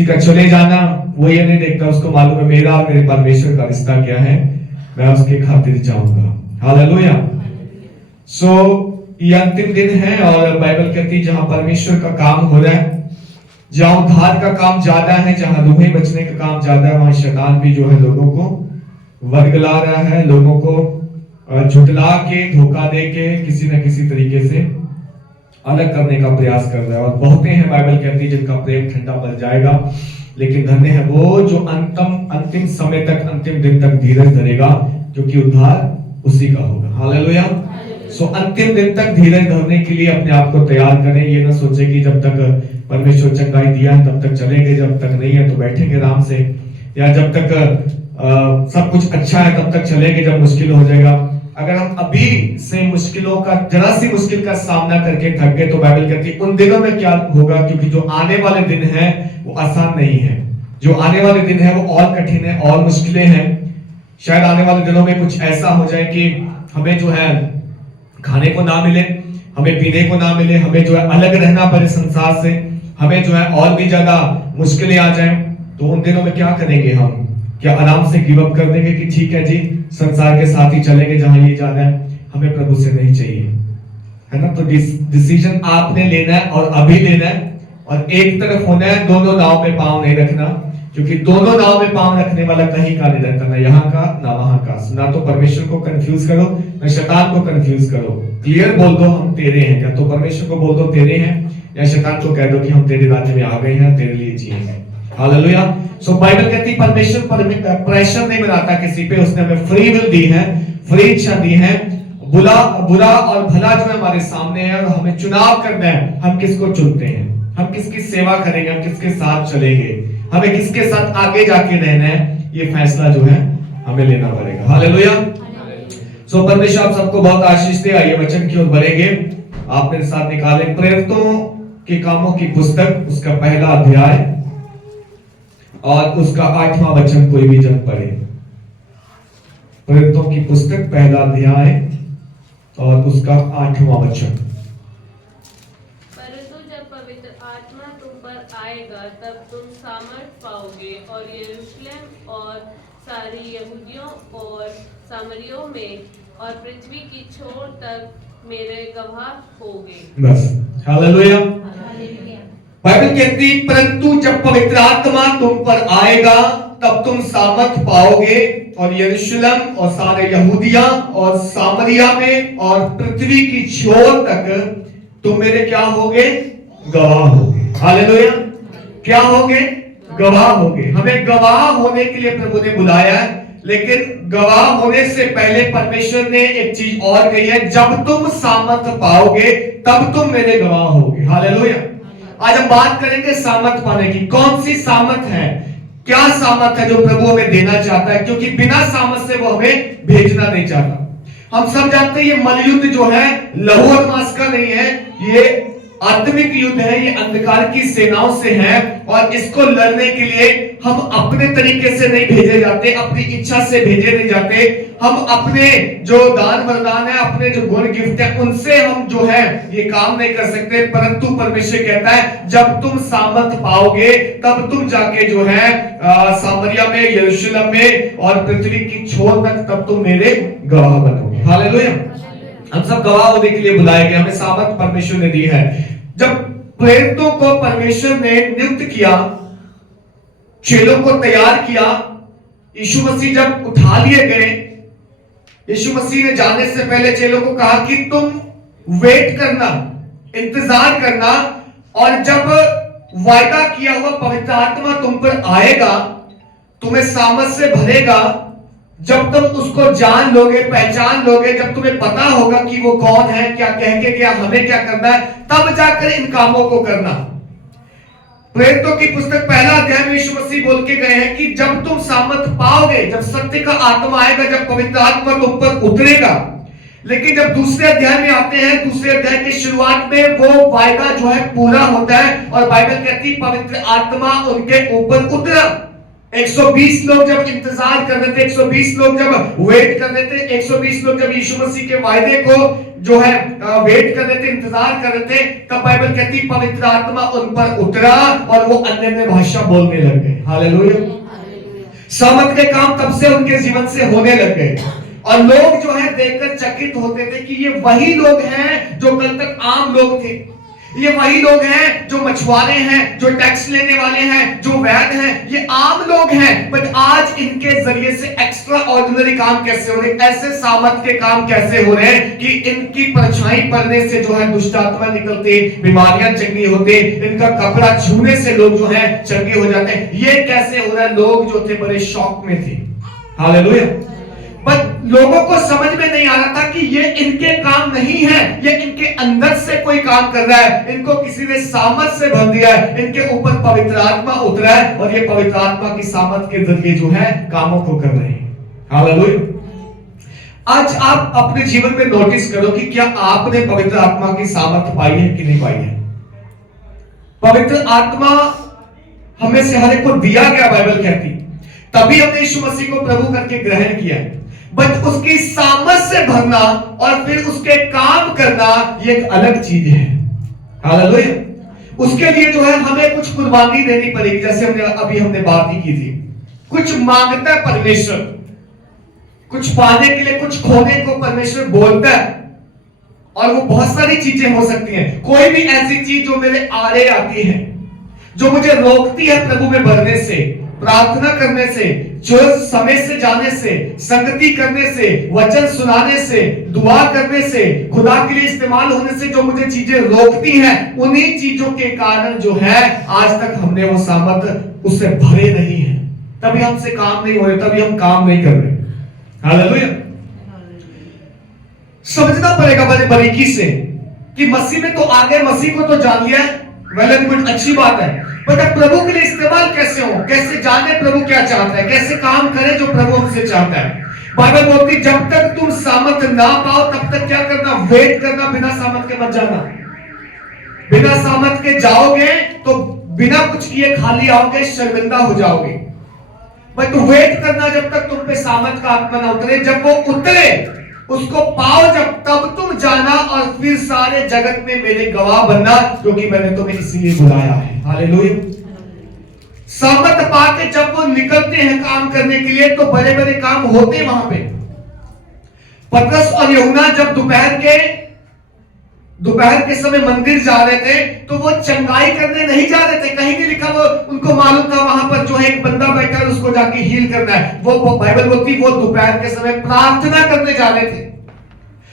किसी का चले जाना वो ये नहीं देखता, उसको मालूम है मेरा और मेरे परमेश्वर का रिश्ता क्या है, मैं उसके खातिर जाऊंगा। हालेलुया। सो ये अंतिम दिन है और बाइबल कहती है जहां परमेश्वर का काम हो रहा है, जहां उद्धार का काम ज्यादा है, जहां रूहें बचने का काम ज्यादा है, वहां शैतान भी जो है लोगों को वर्गला रहा है, लोगों को झुठला के धोखा दे के किसी न किसी तरीके से अलग करने का प्रयास कर रहा है। और बहुते हैं बाइबल कहती है जिनका प्रेम ठंडा पड़ जाएगा, लेकिन धन्य है वो जो अंतिम समय तक, अंतिम दिन तक धीरज धरेगा, क्योंकि उद्धार उसी का होगा। हालेलुया। सो अंतिम दिन तक धीरज धरने के लिए अपने आप को तैयार करें। ये ना सोचे कि जब तक परमेश्वर चंगाई दिया है तब तक चलेंगे, जब तक नहीं है तो बैठेंगे आराम से, या जब तक सब कुछ अच्छा है तब तक चलेंगे, जब मुश्किल हो जाएगा। अगर हम अभी से मुश्किलों का, जरा सी मुश्किल का सामना करके थक गए तो बाइबल कहती है उन दिनों में क्या होगा, क्योंकि जो आने वाले दिन है वो आसान नहीं है, जो आने वाले दिन है वो और कठिन है और मुश्किलें हैं। शायद आने वाले दिनों में कुछ ऐसा हो जाए कि हमें जो है खाने को ना मिले, हमें पीने को ना मिले, हमें जो है अलग रहना पड़े संसार से, हमें जो है और भी ज्यादा मुश्किलें आ जाएं। तो उन दिनों में क्या करेंगे हम? क्या आराम से गिव अप कर देंगे कि ठीक है जी संसार के साथ ही चलेंगे जहां ये जाना है, हमें प्रभु से नहीं चाहिए, है ना? तो डिसीजन आपने लेना है और अभी लेना है, और एक तरफ होना है, दोनों नाव में पांव नहीं रखना, क्योंकि दोनों नाव में पांव रखने वाला कहीं का नहीं रहता, ना यहाँ का ना वहां का। ना तो परमेश्वर को कंफ्यूज करो ना शैतान को कंफ्यूज करो। क्लियर बोल दो हम तेरे हैं, या तो परमेश्वर को बोल दो तेरे हैं, या शैतान को कह दो कि हम तेरे राज्य में आ गए हैं, तेरे लिए जिएंगे। हालेलुया। सो बाइबल कहती है परमेश्वर प्रेशर नहीं बनाता किसी पे, उसने हमें फ्री विल दी है, फ्री इच्छा दी है। बुरा और भला जो है हमारे सामने है, और हमें चुनाव करना है, हम किसको चुनते हैं, हम किसकी सेवा करेंगे, हम किसके साथ चलेंगे, हमें किसके साथ आगे जाके रहना है, ये फैसला जो है हमें लेना पड़ेगा। हालेलुया। सो परमेश्वर आप सबको बहुत आशीष दे। आइए वचन की ओर बढ़ेंगे। आप मेरे साथ निकालें प्रेरितों के कामों की पुस्तक, उसका पहला अध्याय और उसका 8वां वचन कोई भी जन पढ़े। प्रेरितों की पुस्तक पहला अध्याय और उसका 8वां वचन। परंतु जब पवित्र आत्मा तुम पर आएगा तब तुम सामर्थ पाओगे, और यरूशलेम और सारी यहूदियों और सामरियों में और पृथ्वी की छोर तक मेरे गवाह होगे। बस। हालेलुया। बाइबल कहती परंतु जब पवित्र आत्मा तुम पर आएगा तब तुम सामर्थ पाओगे, और यरूशलेम और सारे यहूदिया और सामरिया में और पृथ्वी की छोर तक तुम मेरे क्या होगे? गवाह होगे। हालेलुया। क्या होगे? गवाह होगे। हमें गवाह होने के लिए प्रभु ने बुलाया है, लेकिन गवाह होने से पहले परमेश्वर ने एक चीज और कही है, जब तुम सामर्थ पाओगे तब तुम मेरे गवाह होगे। हालेलुया। आज हम बात करेंगे सामर्थ पाने की। कौन सी सामर्थ है, क्या सामर्थ है जो प्रभु हमें देना चाहता है, क्योंकि बिना सामर्थ से वो हमें भेजना नहीं चाहता। हम सब जानते हैं ये मलयुद्ध जो है लहू और मांस का नहीं है, ये आत्मिक युद्ध है, ये अंधकार की सेनाओं से है, और इसको लड़ने के लिए हम अपने तरीके से नहीं भेजे जाते, अपनी इच्छा से भेजे नहीं जाते। हम अपने जो दान वरदान है, अपने जो गुण गिफ्ट है, उनसे हम जो है ये काम नहीं कर सकते। परंतु परमेश्वर कहता है जब तुम सामर्थ पाओगे तब तुम जाके जो है सामरिया में, यरूशलेम में और पृथ्वी की छोर तक तब तुम मेरे गवाह बनोगे। हालेलुया। हम सब गवाह होने के लिए बुलाए गए, हमें सामर्थ परमेश्वर ने दी है। जब प्रेरितों को परमेश्वर ने नियुक्त किया, चेलों को तैयार किया, यीशु मसीह जब उठा लिए गए, यीशु मसीह ने जाने से पहले चेलों को कहा कि तुम वेट करना, इंतजार करना, और जब वायदा किया हुआ पवित्र आत्मा तुम पर आएगा, तुम्हें सामर्थ से भरेगा, जब तुम उसको जान लोगे, पहचान लोगे, जब तुम्हें पता होगा कि वो कौन है, क्या कह के क्या, हमें क्या करना है, तब जाकर इन कामों को करना। प्रेरितों की पुस्तक पहला अध्याय में यीशु मसीह बोल के गए हैं कि जब तुम सामर्थ पाओगे, जब सत्य का आत्मा आएगा, जब पवित्र आत्मा तुम पर उतरेगा। लेकिन जब दूसरे अध्याय में आते हैं, दूसरे अध्याय की शुरुआत में वो वायदा जो है पूरा होता है, और बाइबल कहती पवित्र आत्मा उनके ऊपर उतरा। 120 लोग जब इंतजार कर रहे थे, 120 लोग जब वेट कर रहे थे, 120 लोग जब यीशु मसीह के वायदे को जो है वेट कर रहे थे, इंतजार कर रहे थे, तब बाइबल कहती पवित्र आत्मा उन पर उतरा और वो अन्य भाषा बोलने लग गए। हालेलुया। सामर्थ के काम तब से उनके जीवन से होने लग गए और लोग जो है देखकर चकित होते थे कि ये वही लोग हैं जो कल तक आम लोग थे, ये वही लोग हैं जो मछुआरे हैं, जो टैक्स लेने वाले हैं, जो वैध हैं, ये आम लोग हैं, बट आज इनके जरिए से एक्स्ट्रा ऑर्डिनरी काम कैसे हो रहे, ऐसे सामर्थ के काम कैसे हो रहे हैं कि इनकी परछाई पड़ने से जो है दुष्ट आत्मा निकलते, बीमारियां चंगी होते, इनका कपड़ा छूने से लोग जो है चंगे हो जाते हैं। ये कैसे हो रहा है? लोग जो थे बड़े शौक में थे। हालेलुया। बट लोगों को समझ में नहीं आ रहा था कि ये इनके काम नहीं है, ये इनके अंदर से कोई काम कर रहा है, इनको किसी ने सामर्थ से भर दिया है, इनके ऊपर पवित्र आत्मा उतरा है और ये पवित्र आत्मा की सामर्थ के जरिए जो है कामों को कर रहे हैं। हालेलुया। आज आप अपने जीवन में नोटिस करो कि क्या आपने पवित्र आत्मा की सामर्थ पाई है कि नहीं पाई है। पवित्र आत्मा हमें से हर एक को दिया गया, बाइबल कहती, तभी हमने यीशु मसीह को प्रभु करके ग्रहण किया है, बट उसकी सामर्थ से भरना और फिर उसके काम करना ये एक अलग चीज है। हालेलुया। उसके लिए जो है हमें कुछ कुर्बानी देनी पड़ेगी, जैसे हमने बात ही की थी। कुछ मांगता है परमेश्वर, कुछ पाने के लिए, कुछ खोने को परमेश्वर बोलता है, और वो बहुत सारी चीजें हो सकती हैं। कोई भी ऐसी चीज जो मेरे आड़े आती है, जो मुझे रोकती है प्रभु में बढ़ने से, प्रार्थना करने से, जो समय से जाने से, संगति करने से, वचन सुनाने से, दुआ करने से, खुदा के लिए इस्तेमाल होने से जो मुझे चीजें रोकती हैं, उन्हीं चीजों के कारण जो है आज तक हमने वो सामर्थ उससे भरे नहीं है, तभी हमसे काम नहीं हो रहे, तभी हम काम नहीं कर रहे। हालेलुया। समझना पड़ेगा बड़े बारीकी से कि मसीह में तो आ गए, मसीह को तो जान लिया, वेल एंड गुड, अच्छी बात है, बट अब प्रभु के लिए इस्तेमाल कैसे हो, कैसे जाने प्रभु क्या चाहता है, कैसे काम करें जो प्रभु हमसे चाहता है। बाइबल बोलती जब तक तुम सामर्थ ना पाओ तब तक क्या करना, वेट करना, बिना सामर्थ के मत जाना। बिना सामर्थ के जाओगे तो बिना कुछ किए खाली आओगे, शर्मिंदा हो जाओगे। बट वेट करना जब तक तुम पे सामर्थ का आत्मा ना उतरे, जब वो उतरे उसको पाओ जब, तब तुम जाना और फिर सारे जगत में मेरे गवाह बनना, क्योंकि मैंने तुम्हें इसलिए बुलाया है। हालेलुया। सामर्थ पाके जब वो निकलते हैं काम करने के लिए तो बड़े बड़े काम होते हैं वहां पे। पतरस और यूहन्ना जब दोपहर के समय मंदिर जा रहे थे तो वो चंगाई करने नहीं जा रहे थे, कहीं नहीं लिखा, वो उनको मालूम था वहां पर जो है एक बंदा बैठा है उसको जाके हील करना है। वो बाइबल बोलती वो दोपहर के समय प्रार्थना करने जा रहे थे,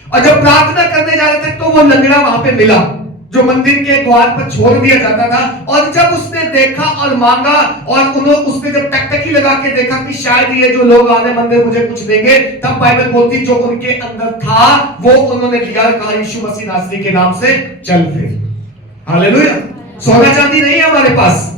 और जब प्रार्थना करने जा रहे थे तो वो लंगड़ा वहां पे मिला जो मंदिर के द्वार पर छोड़ दिया जाता था, और जब उसने देखा और मांगा और उसने जब टकटकी लगा के देखा कि शायद ये जो लोग आ रहे मंदिर मुझे कुछ देंगे, तब बाइबल बोलती जो उनके अंदर था वो उन्होंने दिया, कहा यीशु मसीह नासरी के नाम से चल फिर। हालेलुया। सोना चांदी नहीं है हमारे पास,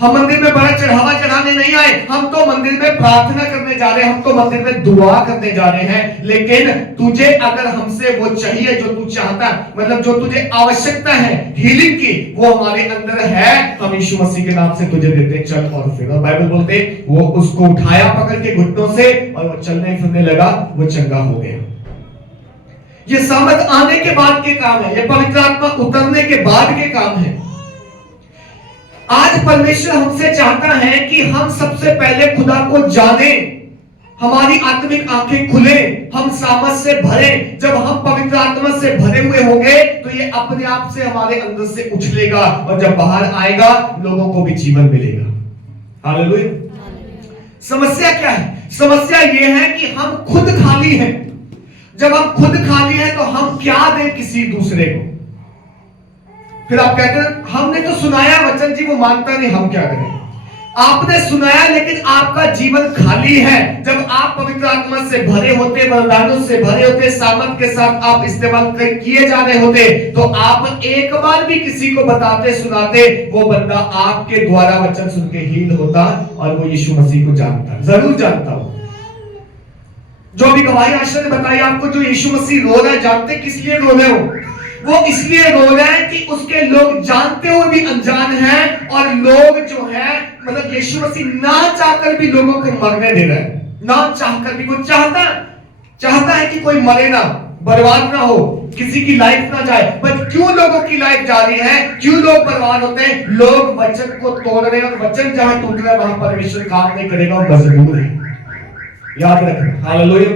हम मंदिर में बड़ा चढ़ावा चढ़ाने नहीं आए, हम तो मंदिर में प्रार्थना करने जा रहे हैं, हम तो मंदिर में दुआ करने जा रहे हैं। लेकिन तुझे अगर हमसे वो चाहिए जो तू चाहता, मतलब जो तुझे आवश्यकता है हीलिंग की, वो हमारे अंदर है, हम यीशु मसीह के नाम से तुझे देते, चल और फिर। और बाइबल बोलते वो उसको उठाया पकड़ के घुटनों से और वो चलने फिरने लगा, वो चंगा हो गया। ये सामर्थ आने के बाद के काम है, ये पवित्र आत्मा उतरने के बाद के काम है। आज परमेश्वर हमसे चाहता है कि हम सबसे पहले खुदा को जाने, हमारी आत्मिक आंखें खुले, हम सामर्थ से भरे। जब हम पवित्र आत्मा से भरे हुए होंगे तो ये अपने आप से हमारे अंदर से उछलेगा, और जब बाहर आएगा लोगों को भी जीवन मिलेगा। हालेलुया। समस्या क्या है? समस्या ये है कि हम खुद खाली हैं। जब हम खुद खाली हैं तो हम क्या दें किसी दूसरे को? फिर आप कहते हैं हमने तो सुनाया वचन जी, वो मानता नहीं, हम क्या करें? आपने सुनाया लेकिन आपका जीवन खाली है। जब आप पवित्र आत्मा से भरे होते, वरदानों से भरे होते, सामर्थ के साथ आप इस्तेमाल किए जा रहे होते, तो आप एक बार भी किसी को बताते सुनाते, वो बंदा आपके द्वारा वचन सुन के हील होता और वो यीशु मसीह को जानता, जरूर जानता हो। जो भी गवाही आशा ने बताई आपको, जो यीशु मसीह रो रहा है, जानते किस लिए रो रहे हो? वो इसलिए रो रहे हैं कि उसके लोग जानते हुए भी अनजान हैं, और लोग जो है मतलब यीशु मसीह ना चाहकर भी लोगों को मरने दे रहा है, ना चाहकर भी। वो चाहता है कि कोई मरे ना। बर्बाद ना हो, किसी की लाइफ ना जाए। बट क्यों लोगों की लाइफ जा रही है, क्यों लोग बर्बाद होते हैं? लोग वचन को तोड़ रहे हैं, और वचन जहां टूट रहा है वहां परमेश्वर काम नहीं करेगा, वो मजबूर है। याद रखना, हालेलुया।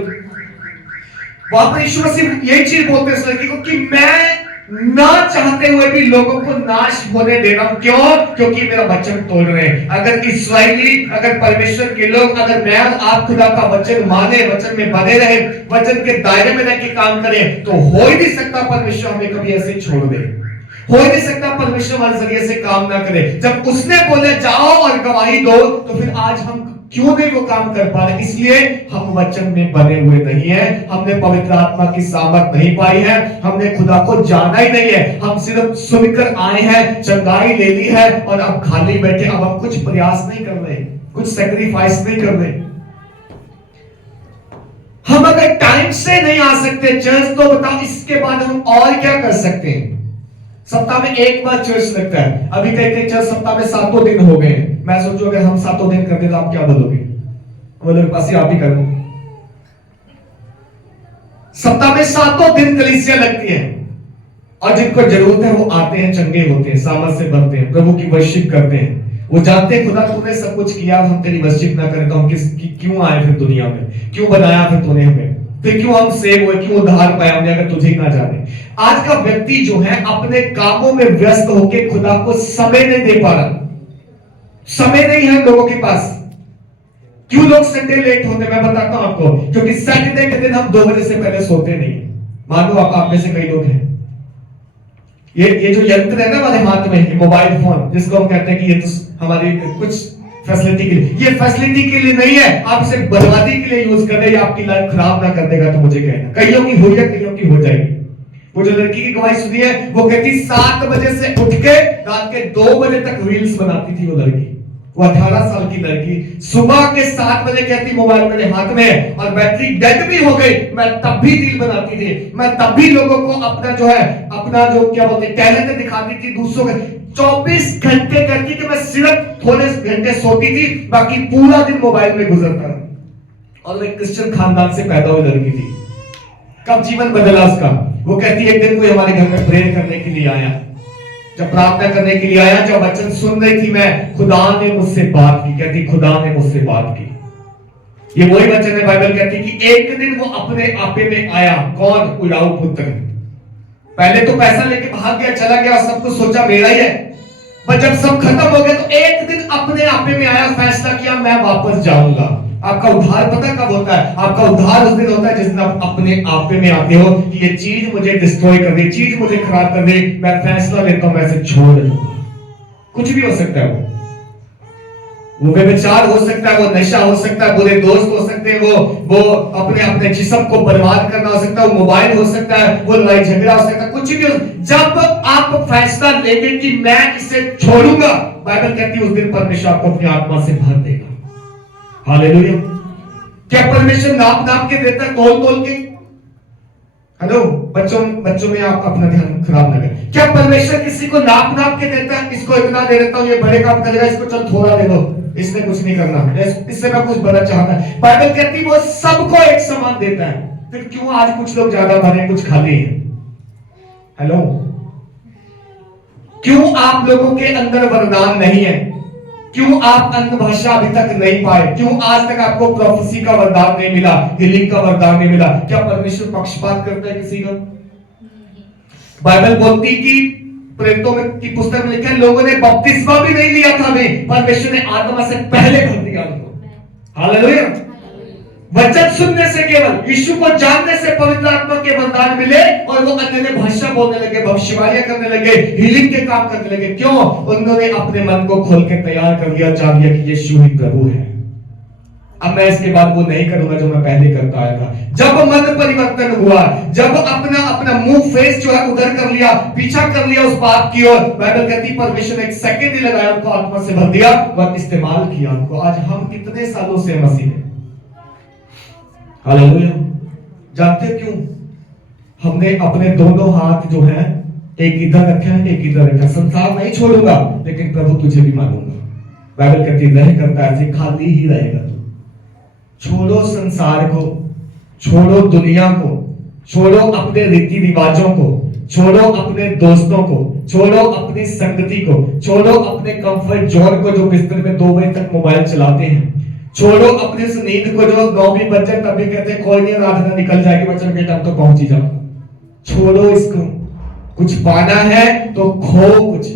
वहां पर यीशु मसीह यही चीज बोलते हैं उस लड़की को कि मैं ना चाहते हुए भी लोगों को नाश होने दे रहा हूं। क्यों? क्योंकि मेरा वचन तोड़ रहे हैं। अगर इस्राएली, अगर परमेश्वर के लोग, अगर मैं आप खुदा का वचन माने, वचन में बने रहे, वचन के दायरे में रह के काम करें, तो हो ही नहीं सकता परमेश्वर हमें कभी ऐसे छोड़ दे। हो ही नहीं सकता परमेश्वर हमारे जरिए से काम ना करे। जब उसने बोले जाओ और गवाही दो, तो फिर आज हम क्यों नहीं वो काम कर पा रहे? इसलिए हम वचन में बने हुए नहीं है, हमने पवित्र आत्मा की सामर्थ नहीं पाई है, हमने खुदा को जाना ही नहीं है। हम सिर्फ सुनकर आए हैं, चंगाई ले ली है और अब खाली बैठे। अब हम कुछ प्रयास नहीं कर रहे, कुछ सैक्रिफाइस नहीं कर रहे। हम अगर टाइम से नहीं आ सकते चर्च, तो बताओ इसके बाद हम और क्या कर सकते हैं? सप्ताह में एक बार चर्च लगता है। अभी कई चर्च सप्ताह में 7 दिन हो गए। मैं सोचू अगर हम 7 दिन करते तो आप क्या बोलोगे? बोलोगे पासी आप ही कर लो। सप्ताह में 7 दिन कलीसिया लगती है, और जिनको जरूरत है वो आते हैं, चंगे होते हैं, सामर्थ से बनते हैं, प्रभु की वर्शिप करते हैं। वो जानते हैं खुदा तूने सब कुछ किया, हम तेरी वर्शिप ना करें तो हम क्यों आए फिर दुनिया में? क्यों बनाया फिर तूने हमें? फिर क्यों हम सेव हुए, क्यों उद्धार पाया हमने अगर तुझे ना जाने? आज का व्यक्ति जो है अपने कामों में व्यस्त होकर खुदा को समय नहीं दे पा रहा। समय नहीं है लोगों के पास। क्यों लोग संडे लेट होते? मैं बताता हूं आपको, क्योंकि सैटरडे के दिन हम 2 बजे से पहले सोते नहीं। मान लो आप में से कई लोग हैं, ये जो यंत्र है ना हमारे हाथ में, मोबाइल फोन, जिसको हम कहते हैं कि ये तो हमारी कुछ फैसिलिटी के लिए, ये फैसिलिटी के लिए नहीं है, आप इसे बर्बादी के लिए यूज कर रहे हैं। आपकी लाइफ खराब ना कर देगा तो मुझे कहना। कईयों की हुई है, कईयों की हो जाएगी। वो जो लड़की की गवाही सुनी है, वो कहती 7 बजे से उठ के रात के 2 बजे तक रील्स बनाती थी। वो लड़की, वो 18 साल की लड़की, सुबह के 7 बजे कहती मोबाइल मेरे हाथ में और बैटरी डेड भी हो गई, मैं तब भी रील बनाती थी, मैं तब भी लोगों को अपना जो है, अपना जो क्या बोलते हैं टैलेंट दिखाती थी दूसरों के। 24 घंटे कहती कि मैं सिर्फ थोड़े घंटे सोती थी, बाकी पूरा दिन मोबाइल में गुजरता था। और वो एक क्रिश्चियन खानदान से पैदा हुई लड़की थी। कब जीवन बदला उसका? वो कहती एक दिन कोई हमारे घर में प्रेयर करने के लिए आया, जब प्रार्थना करने के लिए आया, जब वचन सुन रही थी मैं, खुदा ने मुझसे बात की। कहती खुदा ने मुझसे बात की। ये वही वचन है, बाइबल कहती कि एक दिन वो अपने आपे में आया। कौन? उलाऊ पुत्र। पहले तो पैसा लेके भाग गया, चला गया, सब कुछ सोचा मेरा ही है, पर जब सब खत्म हो गया तो एक दिन अपने आपे में आया, फैसला किया मैं वापस जाऊंगा। आपका उद्धार पता कब होता है? आपका उद्धार उस दिन होता है जिस दिन आप अपने आपे में आते हो कि ये चीज मुझे डिस्ट्रॉय कर रही, चीज मुझे खराब कर रही, मैं फैसला लेता हूं मैं इसे छोड़ दूंगा। कुछ भी हो सकता है, वो व्यभिचार हो सकता है, वो नशा हो सकता है, बुरे दोस्त हो सकते हैं, वो अपने जिस्म को बर्बाद करना हो सकता है, वो मोबाइल हो सकता है, वो लड़ाई झगड़ा हो सकता है, कुछ भी हो। जब आप फैसला लेंगे कि मैं इसे छोड़ूंगा, बाइबल कहती है उस दिन परमेश्वर आपको अपनी आत्मा से भर देगा। हालेलुया। क्या परमेश्वर नाप नाप के देता है, तोल तोल के? हेलो बच्चों में आप अपना ध्यान खराब ना करें। क्या परमेश्वर किसी को नाप नाप के देता है? इसको इतना दे देता हूं, ये बड़े काम करेगा, इसको चल थोड़ा दे दो, इसने कुछ नहीं करना, इससे मैं कुछ बड़ा चाहता है। बाइबल कहती वो सबको एक समान देता है। फिर क्यों आज कुछ लोग ज्यादा भरे, कुछ खाली हैं? हेलो, क्यों आप लोगों के अंदर वरदान नहीं है? क्यों आप अन्य भाषा अभी तक नहीं पाए? क्यों आज तक आपको प्रोफेसी का वरदान नहीं मिला, हीलिंग का वरदान नहीं मिला? क्या परमेश्वर पक्षपात करता है किसी का? बाइबल बोलती कि प्रेरितों में की पुस्तक में लिखा है लोगों ने बपतिस्मा भी नहीं लिया था, परमेश्वर ने आत्मा से पहले भर दिया उनको। हालेलुया। वचन सुनने से, केवल यीशु को जानने से पवित्र आत्मा के वरदान मिले और वो अन्य भाषा बोलने लगे, भविष्यवाणियां करने लगे, हीलिंग के काम करने लगे। क्यों? उन्होंने अपने मन को खोल के तैयार कर दिया, जान लिया कि यीशु ही प्रभु है। अब मैं इसके बाद वो नहीं करूंगा जो मैं पहले करता आया था। जब मन परिवर्तन हुआ, जब अपना मुंह फेस जो है उधर कर लिया, पीछा कर लिया उस बात की ओर, बाइबल कहती परमेश्वर ने 1 सेकंड ही लगाया, उनको आत्मा से भर दिया और इस्तेमाल किया उनको। आज हम कितने सालों से मसीह में, हालेलुया। जानते क्यों? हमने अपने दोनों हाथ जो है एक इधर रखा है, एक इधर रखा। संसार नहीं छोड़ूंगा, लेकिन प्रभु तुझे भी मानूंगा। बाइबल कहती रह करता ऐसे खाली ही रहेगा तू। छोड़ो संसार को, छोड़ो दुनिया को, छोड़ो अपने रीति रिवाजों को, छोड़ो अपने दोस्तों को, छोड़ो अपनी संगति को, छोड़ो अपने कंफर्ट जोन को जो बिस्तर में 2 बजे तक मोबाइल चलाते हैं, छोड़ो अपनी उस नींद को जो 9 भी बज जाए तब भी कहते हैं कोई नहीं, आराधना निकल जाएगी, बच्चों के टाइम तो पहुंच ही जाओ। छोड़ो इसको। कुछ पाना है तो खो, कुछ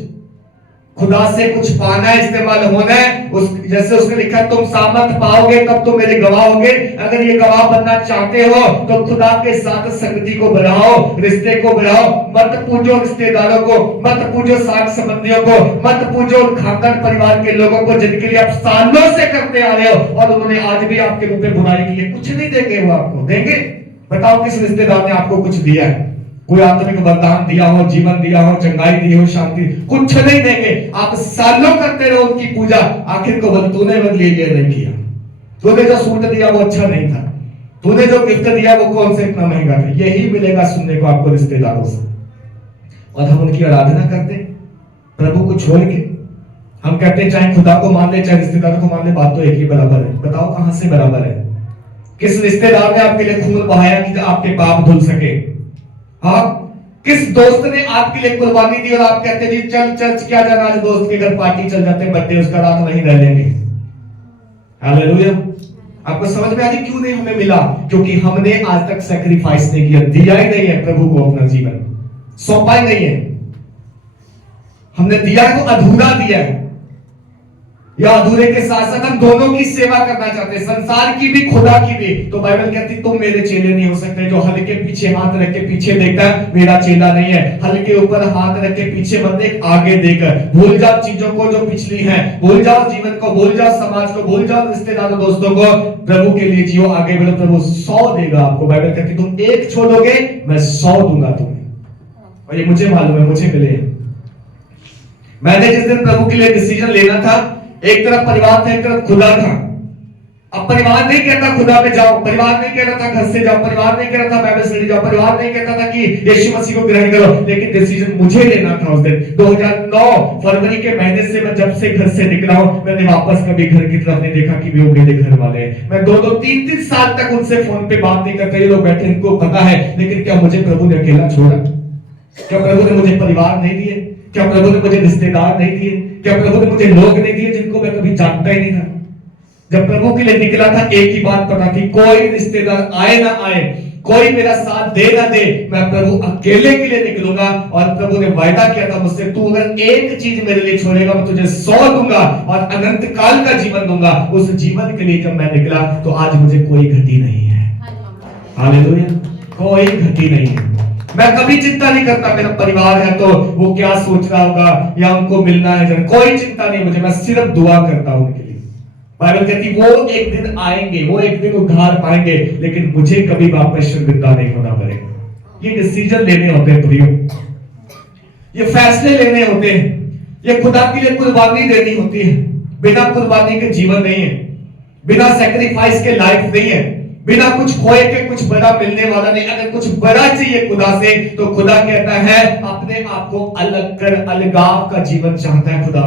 खुदा से कुछ पाना है, इस्तेमाल होना है। उस जैसे उसने लिखा तुम सामर्थ पाओगे तब तो मेरे गवाह होगे। अगर ये गवाह बनना चाहते हो तो खुदा के साथ संगति को बढ़ाओ, रिश्ते को बढ़ाओ। मत पूजो रिश्तेदारों को, मत पूजो साथ संबंधियों को, मत पूजो खानदान परिवार के लोगों को जिनके लिए आप सालों से करते आ रहे हो और उन्होंने आज भी आपके मुंह पे बुराई की है। कुछ नहीं देंगे वो आपको, देंगे? बताओ किस रिश्तेदार ने आपको कुछ दिया है? कोई आत्मिक वरदान दिया हो, जीवन दिया हो, चंगाई दी हो, शांति? कुछ नहीं देंगे। आप सालों करते रहो उनकी पूजा, आखिर को बोल तूने बदले ये नहीं किया, तूने जो सूट दिया वो अच्छा नहीं था, तूने जो गिफ्ट दिया वो कौन से इतना महंगा था। यही मिलेगा सुनने को आपको रिश्तेदारों से। और हम उनकी आराधना करते प्रभु को छोड़ के। हम कहते हैं चाहे खुदा को मान ले चाहे रिश्तेदारों को मान ले, बात तो एक ही बराबर है। बताओ कहां से बराबर है? किस रिश्तेदार ने आपके लिए खून बहाया कि आपके पाप धुल सके? हाँ, किस दोस्त ने आपके लिए कुर्बानी दी और आप कहते हैं जी चल चर्च क्या जाना, आज दोस्त के घर पार्टी चल जाते हैं, बर्थडे उसका, रात नहीं रह लेंगे। हालेलुया। आपको समझ में आ रही क्यों नहीं हमें मिला? क्योंकि हमने आज तक सैक्रिफाइस नहीं किया, दिया ही नहीं है प्रभु को अपना जीवन, सौंपा ही नहीं है। हमने दिया है तो अधूरा दिया है, या अधूरे के साथ साथ हम दोनों की सेवा करना चाहते हैं, संसार की भी खुदा की भी। तो बाइबल कहती तुम मेरे चेले नहीं हो सकते। जो हल के पीछे हाथ रख के पीछे देखता है मेरा चेला नहीं है। हल के ऊपर हाथ रख के पीछे मत देख, आगे देख। भूल जाओ चीजों को जो पिछली हैं, भूल जाओ जीवन को, भूल जाओ समाज को, भूल जाओ रिश्तेदारों दोस्तों को, प्रभु के लिए जियो, आगे बढ़ो। प्रभु 100 देगा आपको। बाइबल कहती तुम 1 छोड़ोगे मैं 100 दूंगा तुम्हें। और ये मुझे मालूम है, मुझे मिले। मैंने जिस दिन प्रभु के लिए डिसीजन लेना था, एक तरफ परिवार था, एक तरफ खुदा था। अब परिवार नहीं कहता खुदा पे जाओ, परिवार नहीं कह रहा था घर से जाओ, परिवार नहीं कह रहा था बाइबल स्टडी जाओ, परिवार नहीं कहता था कि यीशु मसीह को ग्रहण करो, लेकिन डिसीजन मुझे लेना था उस दिन। 2009 फरवरी के महीने से मैं जब से घर से निकला हूं, मैंने वापस कभी घर की तरफ नहीं देखा कि वो मेरे घर वाले हैं। मैं 2-2, 3-3 साल तक उनसे फोन पे बात नहीं करता, ये लोग बैठे इनको पता है। लेकिन क्या मुझे प्रभु ने अकेला छोड़ा? क्या प्रभु ने मुझे परिवार नहीं दिए? क्या प्रभु ने मुझे रिश्तेदार नहीं दिए? क्या प्रभु ने मुझे लोग नहीं दिए जिनको मैं कभी जानता ही नहीं था? जब प्रभु के लिए निकला था एक ही बात पता थी, कोई रिश्तेदार आए ना आए, कोई मेरा साथ दे ना दे, मैं प्रभु अकेले के लिए निकलूंगा। और प्रभु ने वायदा किया था मुझसे, तू अगर एक चीज मेरे लिए छोड़ेगा मैं तुझे 100 दूंगा और अनंत काल का जीवन दूंगा। उस जीवन के लिए जब मैं निकला तो आज मुझे कोई घटी नहीं है। हालेलुया। कोई घटी नहीं है। मैं कभी चिंता नहीं करता मेरा परिवार है तो वो क्या सोच रहा होगा या उनको मिलना है, कोई चिंता नहीं मुझे। मैं सिर्फ दुआ करता हूं उनके लिए। बाइबल कहती वो एक दिन आएंगे, वो एक दिन उद्धार पाएंगे, लेकिन मुझे कभी वापस शर्मिंदा नहीं होना पड़ेगा। ये डिसीजन लेने होते हैं प्रियो, ये फैसले लेने होते हैं, ये खुदा के लिए कुर्बानी देनी होती है। बिना कुर्बानी के जीवन नहीं है, बिना सैक्रिफाइस के लाइफ नहीं है, बिना कुछ खोए के कुछ बड़ा मिलने वाला नहीं। अगर कुछ बड़ा चाहिए खुदा से तो खुदा कहता है अपने आप को अलग कर, अलगाव का जीवन चाहता है खुदा।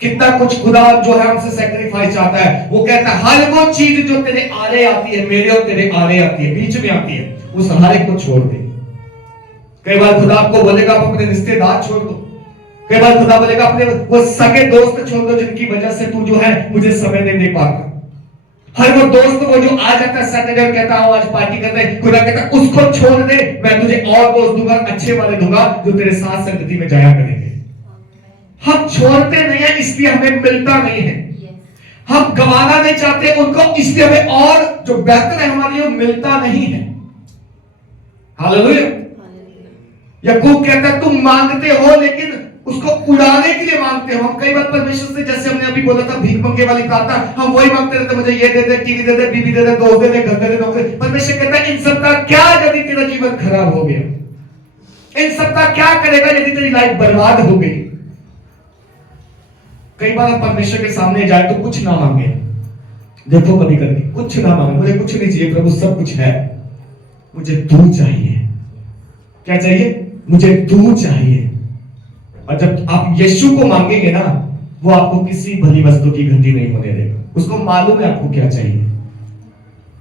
कितना कुछ खुदा जो है हमसे सैक्रिफाइस चाहता है। वो कहता है हर वो चीज जो तेरे आरे आती है, मेरे और तेरे आरे आती है, बीच में आती है, उस हर एक को छोड़ दे। कई बार खुदा आपको बोलेगा आप अपने रिश्तेदार छोड़ दो, कई बार खुदा बोलेगा अपने वो सगे दोस्त छोड़ दो जिनकी वजह से तू जो है मुझे समय नहीं दे पाता। हर वो दोस्त वो जो आ जाता है सैटरडे और कहता हूं आज पार्टी करते हैं, खुदा कहता है उसको छोड़ दे, मैं तुझे और दोस्त दूंगा, अच्छे वाले दूंगा जो तेरे साथ संगति में जाया करेंगे। हम छोड़ते नहीं है इसलिए हमें मिलता नहीं है, हम गंवाना नहीं चाहते उनको इसलिए हमें और जो बेहतर है हमारे लिए मिलता नहीं है। हालेलुया। याकूब कहता है तुम मांगते हो लेकिन उसको उड़ाने के लिए मांगते हो। हम कई बार परमेश्वर से, जैसे हमने अभी बोला था भीख मंगे वाली प्रार्थना, हम वही मांगते रहते, मुझे ये दे दे, टीवी दे दे, बीबी दे दे, दोस्त दे दे, घर दे दे, नौकरी। परमेश्वर कहता है इन सब का क्या यदि तेरा जीवन खराब हो गया, इन सब का क्या करेगा यदि तेरी लाइफ बर्बाद हो गई। कई बार हम परमेश्वर के सामने जाए तो कुछ ना मांगे, देखो कभी करके कुछ ना मांगे, मुझे कुछ नहीं चाहिए प्रभु, सब कुछ है, मुझे तू चाहिए। क्या चाहिए? मुझे तू चाहिए। और जब आप यीशु को मांगेंगे ना, वो आपको किसी भली वस्तु की घटी नहीं होने देगा। उसको मालूम है आपको क्या चाहिए।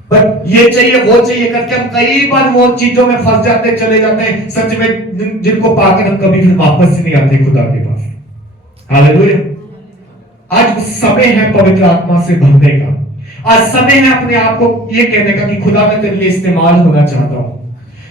बट ये चाहिए वो चाहिए करके हम कई बार वो चीजों में फंस जाते चले जाते हैं, सच में जिनको पाकर हम कभी फिर वापस ही नहीं आते खुदा के पास। हालेलुया। आज समय है पवित्र आत्मा से भरने का, आज समय है अपने आप को ये कहने का कि खुदा मैं तेरे लिए इस्तेमाल होना चाहता हूं।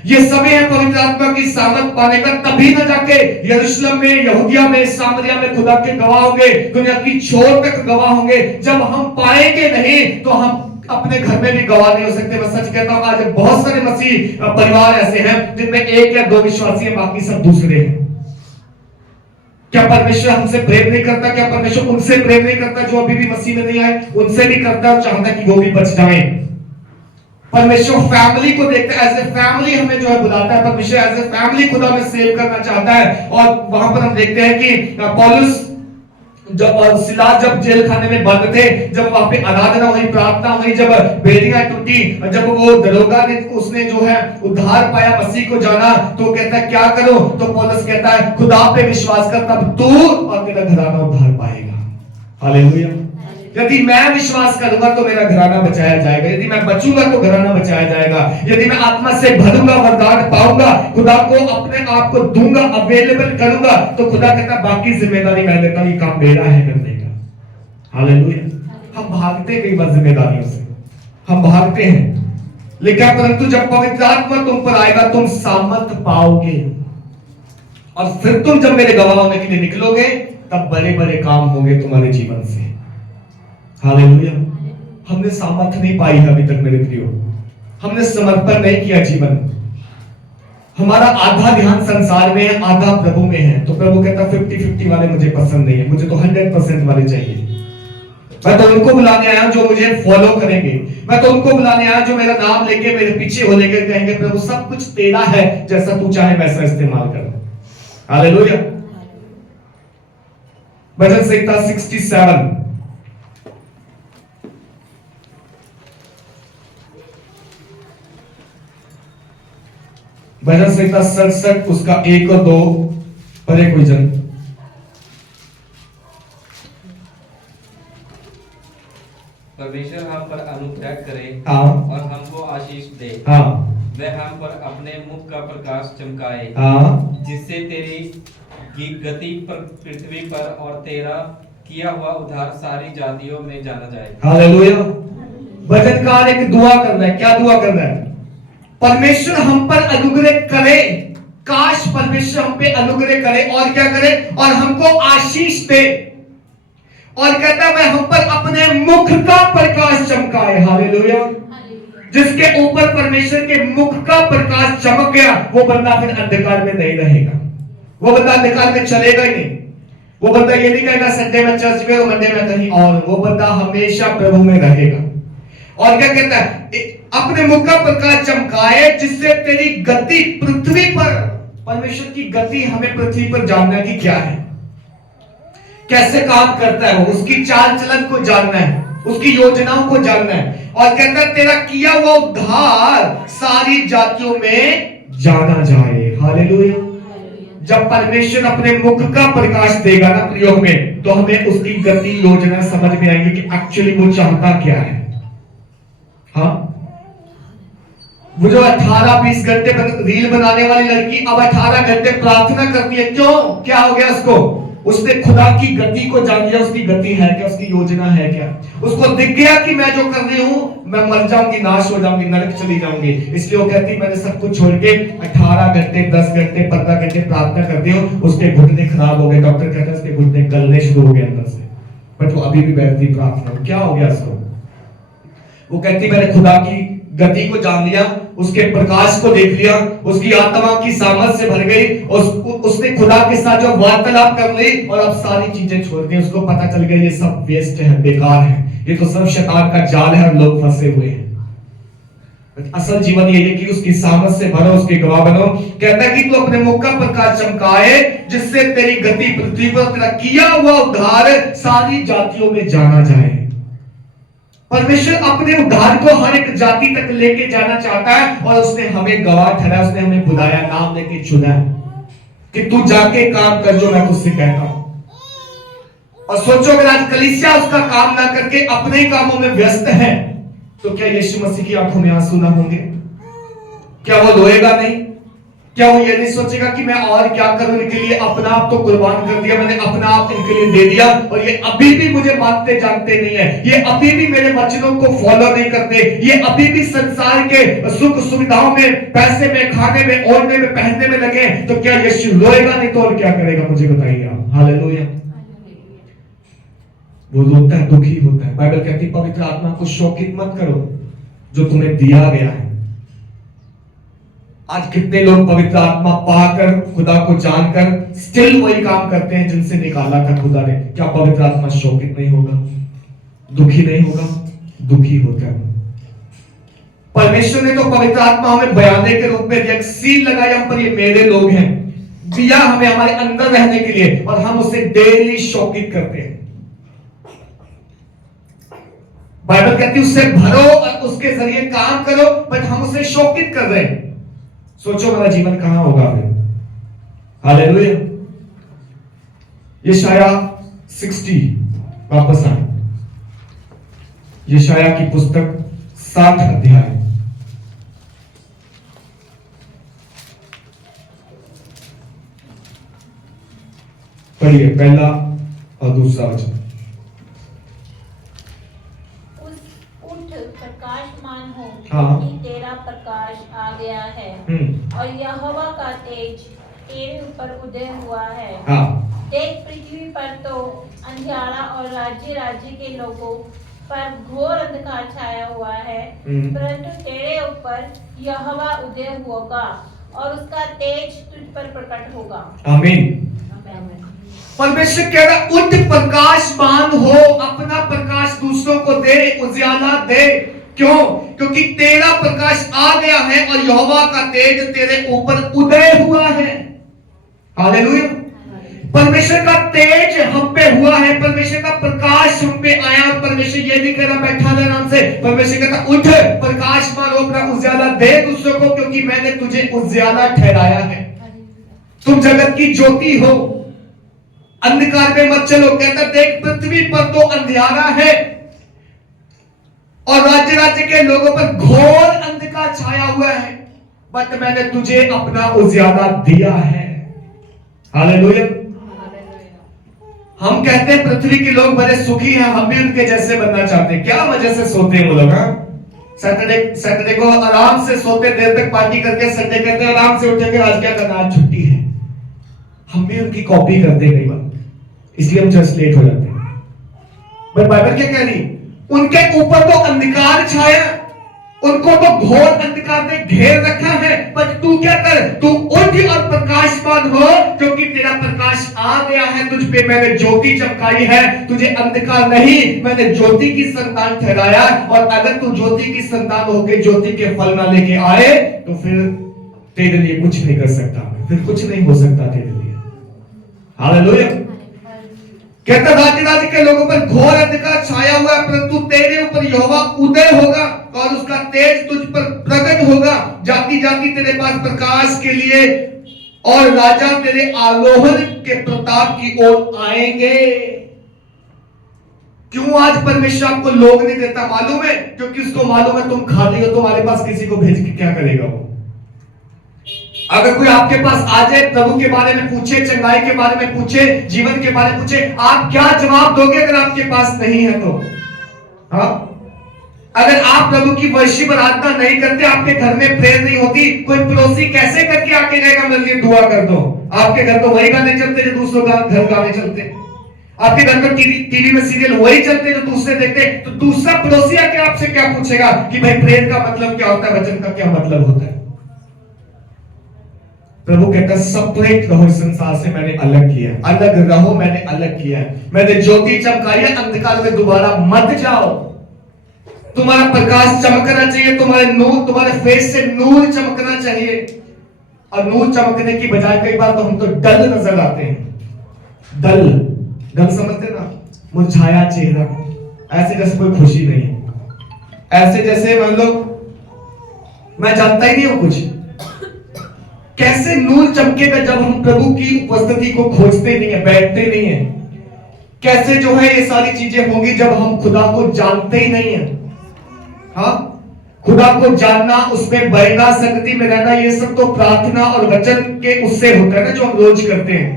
ये समय है पवित्र आत्मा की सामर्थ पाने का, तभी ना जाके यरूशलेम में, यहूदिया में, सामरिया में खुदा के गवाह होंगे, दुनिया की छोर तक गवाह होंगे। जब हम पाएंगे नहीं तो हम अपने घर में भी गवाह नहीं हो सकते। मैं सच कहता हूं आज बहुत सारे मसीह परिवार ऐसे हैं जिनमें एक या दो विश्वासी हैं, बाकी सब दूसरे हैं। क्या परमेश्वर हमसे प्रेम नहीं करता? क्या परमेश्वर उनसे प्रेम नहीं करता जो अभी भी मसीह में नहीं आए? उनसे भी करता और चाहता कि वो भी बच जाएं। परमेश्वर फैमिली को देखता है, एज ए फैमिली हमें जो है बुलाता है। परमेश्वर एज ए फैमिली खुदा में सेव करना चाहता है। और वहां पर हम देखते हैं कि पौलुस जब सिलास जब जेल खाने में बंद थे, जब वहां पे आराधना हुई, प्रार्थना हुई, जब बेड़ियां टूटी, जब वो दरोगा ने उसने जो है उद्धार पाया, मसीह को जाना, तो कहता है क्या करो? तो पौलुस कहता है खुदा पे विश्वास कर, तब तू और तेरा घराना उद्धार पाएगा। हालेलुया। यदि मैं विश्वास करूंगा तो मेरा घराना बचाया जाएगा, यदि मैं बचूंगा तो घराना बचाया जाएगा, यदि मैं आत्मा से भरूंगा, वरदान पाऊंगा, खुदा को अपने आप को दूंगा, अवेलेबल करूंगा, तो खुदा कहता बाकी जिम्मेदारी मैं लेता हूं, ये काम मेरा है करने का। हालेलुया। हम भागते कई बार जिम्मेदारियों से, हम भागते हैं, लेकिन परंतु जब पवित्र आत्मा तुम पर आएगा तुम सामर्थ पाओगे, और फिर तुम जब मेरे गवाह होने के लिए निकलोगे तब बड़े बड़े काम होंगे तुम्हारे जीवन से। हालेलुया। हमने सामर्थ्य नहीं पाई है अभी तक मेरे प्रियो, हमने समर्पण नहीं किया जीवन, हमारा आधा ध्यान संसार में है, आधा प्रभु में है। तो प्रभु कहता 50-50 वाले मुझे पसंद नहीं है, मुझे तो 100% वाले चाहिए। मैं तो उनको बुलाने आया जो मुझे फॉलो करेंगे, मैं तो उनको बुलाने आया जो मेरा नाम लेके मेरे पीछे हो, लेकर कहेंगे प्रभु सब कुछ तेरा है, जैसा तू चाहे वैसा इस्तेमाल कर। हालेलुया। भजन संहिता 67 भजन संहिता 67 उसका 1 और 2 पर एक वचन। परमेश्वर हम पर अनुग्रह करे हाँ। और हमको आशीष दे। हाँ। वह हम पर अपने मुख का प्रकाश चमकाए। हाँ। जिससे तेरी गति पर पृथ्वी पर और तेरा किया हुआ उद्धार सारी जातियों में जाना जाए। हालेलुया। भजनकार एक दुआ कर रहा है। क्या दुआ कर रहा है? परमेश्वर हम पर अनुग्रह करे, काश परमेश्वर हम पे अनुग्रह करे और क्या करे? और हमको आशीष दे। और कहता है मैं हम पर अपने मुख का प्रकाश चमकाए। हालेलुया। जिसके ऊपर परमेश्वर के मुख का प्रकाश चमक गया वो बंदा फिर अंधकार में नहीं रहेगा, वो बंदा अंधकार में चलेगा ही नहीं। वो बंदा ये नहीं कहेगा संडे में चर्च में और मंडे में कहीं और, वो बंदा हमेशा प्रभु में रहेगा। और क्या कहता है? अपने मुख का प्रकाश चमकाए जिससे तेरी गति पृथ्वी पर, परमेश्वर की गति हमें पृथ्वी पर जानना कि क्या है, कैसे काम करता है वो, उसकी चाल चलन को जानना है, उसकी योजनाओं को जानना है। और कहता है तेरा किया हुआ उद्धार सारी जातियों में जाना जाए। हालेलुया। जब परमेश्वर अपने मुख का प्रकाश देगा ना प्रियो में, तो हमें उसकी गति योजना समझ में आएगी कि एक्चुअली वो चाहता क्या है। हाँ, वो जो 18-20 घंटे रील बनाने वाली लड़की अब 18 घंटे प्रार्थना करती है, क्यों? क्या हो गया उसको? उसने खुदा की गति को जान लिया, उसकी गति है क्या, उसकी योजना है क्या। उसको दिख गया कि मैं जो कर रही हूं मैं मर जाऊंगी, नाश हो जाऊंगी, नरक चली जाऊंगी। इसलिए वो कहती मैंने सब कुछ छोड़ के 18 घंटे 10 घंटे 15 घंटे प्रार्थना करती हूँ। उसके घुटने खराब हो गए, डॉक्टर कहता है उसके घुटने गलने शुरू हो गए अंदर से, बट वो अभी भी बैठती प्रार्थना। क्या हो गया उसको? वो कहती मैंने खुदा की गति को जान लिया, उसके प्रकाश को देख लिया, उसकी आत्मा की सामर्थ से भर गई, उसने खुदा के साथ जो वार्तालाप कर ली और अब सारी चीजें छोड़ दी। उसको पता चल गया ये सब वेस्ट है, बेकार है, ये तो सब शैतान का जाल है और लोग फंसे हुए हैं। असल जीवन ये है कि उसकी सामर्थ से भरो, उसके गवाह बनो। कहता है कि तू अपने मुख का प्रकाश चमकाए जिससे तेरी गति पृथ्वी पर, तेरा किया हुआ उद्धार सारी जातियों में जाना जाए। परमेश्वर अपने उद्धार को हर एक जाति तक लेके जाना चाहता है और उसने हमें गवाह ठहराया, उसने हमें बुलाया, नाम लेके चुना कि तू जाके काम कर जो मैं तुझसे कहता हूं। और सोचो अगर आज कलीसिया उसका काम ना करके अपने ही कामों में व्यस्त है तो क्या यीशु मसीह की आंखों में आंसू ना होंगे? क्या वो रोएगा नहीं? क्या वो ये नहीं सोचेगा कि मैं और क्या करूं, इनके लिए अपना आप तो कुर्बान कर दिया मैंने, अपना आप इनके लिए दे दिया, और ये अभी भी मुझे मानते जानते नहीं है, ये अभी भी मेरे वचनों को फॉलो नहीं करते, ये अभी भी संसार के सुख सुविधाओं में, पैसे में, खाने में, ओढ़ने में, पहनने में लगे, तो क्या यीशु रोएगा नहीं तो और क्या करेगा? मुझे बताइए आप। हालेलुया। वो रोता है, दुखी होता है। बाइबल कहती है पवित्र आत्मा को शोकित मत करो जो तुम्हें दिया गया है। आज कितने लोग पवित्र आत्मा पाकर, खुदा को जानकर स्टिल वही काम करते हैं जिनसे निकाला था खुदा ने। क्या पवित्र आत्मा शोकित नहीं होगा, दुखी नहीं होगा? दुखी होता है। परमेश्वर ने तो पवित्र आत्मा हमें बयाने के रूप में दिया, एक सील लगाई हम पर, ये मेरे लोग हैं, दिया हमें हमारे अंदर रहने के लिए, और हम उसे डेली शोकित करते हैं। बाइबल कहती है उससे भरो और उसके जरिए काम करो, बट हम उसे शोकित कर रहे हैं। सोचो हमारा जीवन कहां होगा फिर? हालेलुया। यशाया 60, वापस आए यशाया की पुस्तक 60 अध्याय। पढ़िए पहला और दूसरा वचन। उठ प्रकाशमान हो, हाँ। क्योंकि तेरा प्रकाश आ गया है और यहोवा का तेज तेरे ऊपर उदय हुआ है। हाँ। देख पृथ्वी पर तो अंधियारा और राज्य राज्य के लोगों पर घोर अंधकार छाया हुआ है, परंतु तेरे ऊपर यहोवा उदय होगा और उसका तेज तुझ पर प्रकट होगा। आमीन। परमेश्वर कह रहा उठ प्रकाशमान हो, अपना प्रकाश दूसरों को दे, उजियाला दे। क्यों? क्योंकि तेरा प्रकाश आ गया है और यहोवा का तेज तेरे ऊपर उदय हुआ है। हालेलुया। परमेश्वर का तेज हम पे हुआ है, परमेश्वर का प्रकाश हम पे आया, और परमेश्वर ये नहीं कह रहा बैठा रहे आराम से। परमेश्वर कहता उठ प्रकाशमान हो, अपना उजियाला दे दूसरों को, क्योंकि मैंने तुझे उजियाला ठहराया है। तुम जगत की ज्योति हो, अंधकार में मत चलो। कहता देख पृथ्वी पर तो अंधियारा है और राज्य राज्य के लोगों पर घोर अंधकार छाया हुआ है, बट मैंने तुझे अपना उजियाला दिया है। हालेलुया। हम कहते हैं पृथ्वी के लोग बड़े सुखी हैं, हम भी उनके जैसे बनना चाहते हैं। क्या वजह से सोते हैं वो लोग? सैटरडे को आराम से सोते, देर तक पार्टी करके संडे कहते हैं आराम से उठेंगे, आज क्या करना, आज छुट्टी है। हम भी उनकी कॉपी करते हैं कई बार, इसलिए हम जस्ट लेट हो जाते हैं। बट बाइबल क्या कह रही? उनके ऊपर तो अंधकार छाया, उनको तो घोर अंधकार ने घेर रखा है, पर तू क्या कर, तू उठ और प्रकाशमान हो, क्योंकि तेरा प्रकाश आ गया है, तुझ पे मैंने ज्योति चमकाई है। तुझे अंधकार नहीं, मैंने ज्योति की संतान ठहराया। और अगर तू ज्योति की संतान होकर ज्योति के फल ना लेके आए तो फिर तेरे लिए कुछ नहीं कर सकता, फिर कुछ नहीं हो सकता तेरे लिए। हालेलुया। कहता राज्य राज्य के लोगों पर घोर अंधकार छाया हुआ है, परंतु तेरे ऊपर यहोवा उदय होगा और उसका तेज तुझ पर प्रकट होगा। जाति जाति तेरे पास प्रकाश के लिए और राजा तेरे आलोहन के प्रताप की ओर आएंगे। क्यों आज परमेश्वर आपको लोग नहीं देता मालूम है? क्योंकि उसको मालूम है तुम खाली हो, तुम्हारे पास किसी को भेज के क्या करेगा वो। अगर कोई आपके पास आ जाए, प्रभु के बारे में पूछे, चंगाई के बारे में पूछे, जीवन के बारे में पूछे, आप क्या जवाब दोगे अगर आपके पास नहीं है तो? हाँ? अगर आप प्रभु की वर्शिप आराधना नहीं करते, आपके घर में प्रेयर नहीं होती, कोई पड़ोसी कैसे करके आके कहेगा मेरे लिए दुआ कर दो? आपके घर तो वही गाने चलते जो दूसरों का घर गाने चलते। आपके घर पर टीवी में सीरियल वही चलते जो दूसरे देखते। तो दूसरा पड़ोसी आके आपसे क्या पूछेगा कि भाई प्रेयर का मतलब क्या होता है, वचन का क्या मतलब होता है? प्रभु कहता है सेपरेट रहो, इस संसार से मैंने अलग किया, अलग रहो, मैंने अलग किया है। मैंने ज्योति चमकाई है, अंधकार में दोबारा मत जाओ। तुम्हारा प्रकाश चमकना चाहिए, तुम्हारे नूर, तुम्हारे फेस से नूर चमकना चाहिए। और नूर चमकने की बजाय कई बार तो हम तो डल नजर आते हैं। डल समझते ना, मुरझाया चेहरा, ऐसे जैसे कोई खुशी नहीं है, ऐसे जैसे मान लो मैं जानता ही नहीं हूं कुछ। कैसे नूर चमकेगा जब हम प्रभु की उपस्थिति को खोजते नहीं है, बैठते नहीं है? कैसे जो है ये सारी चीजें होंगी जब हम खुदा को जानते ही नहीं है? हाँ, खुदा को जानना, उसमें बढ़ना, संगति में रहना, ये सब तो प्रार्थना और वचन के उससे होता है ना, जो हम रोज करते हैं।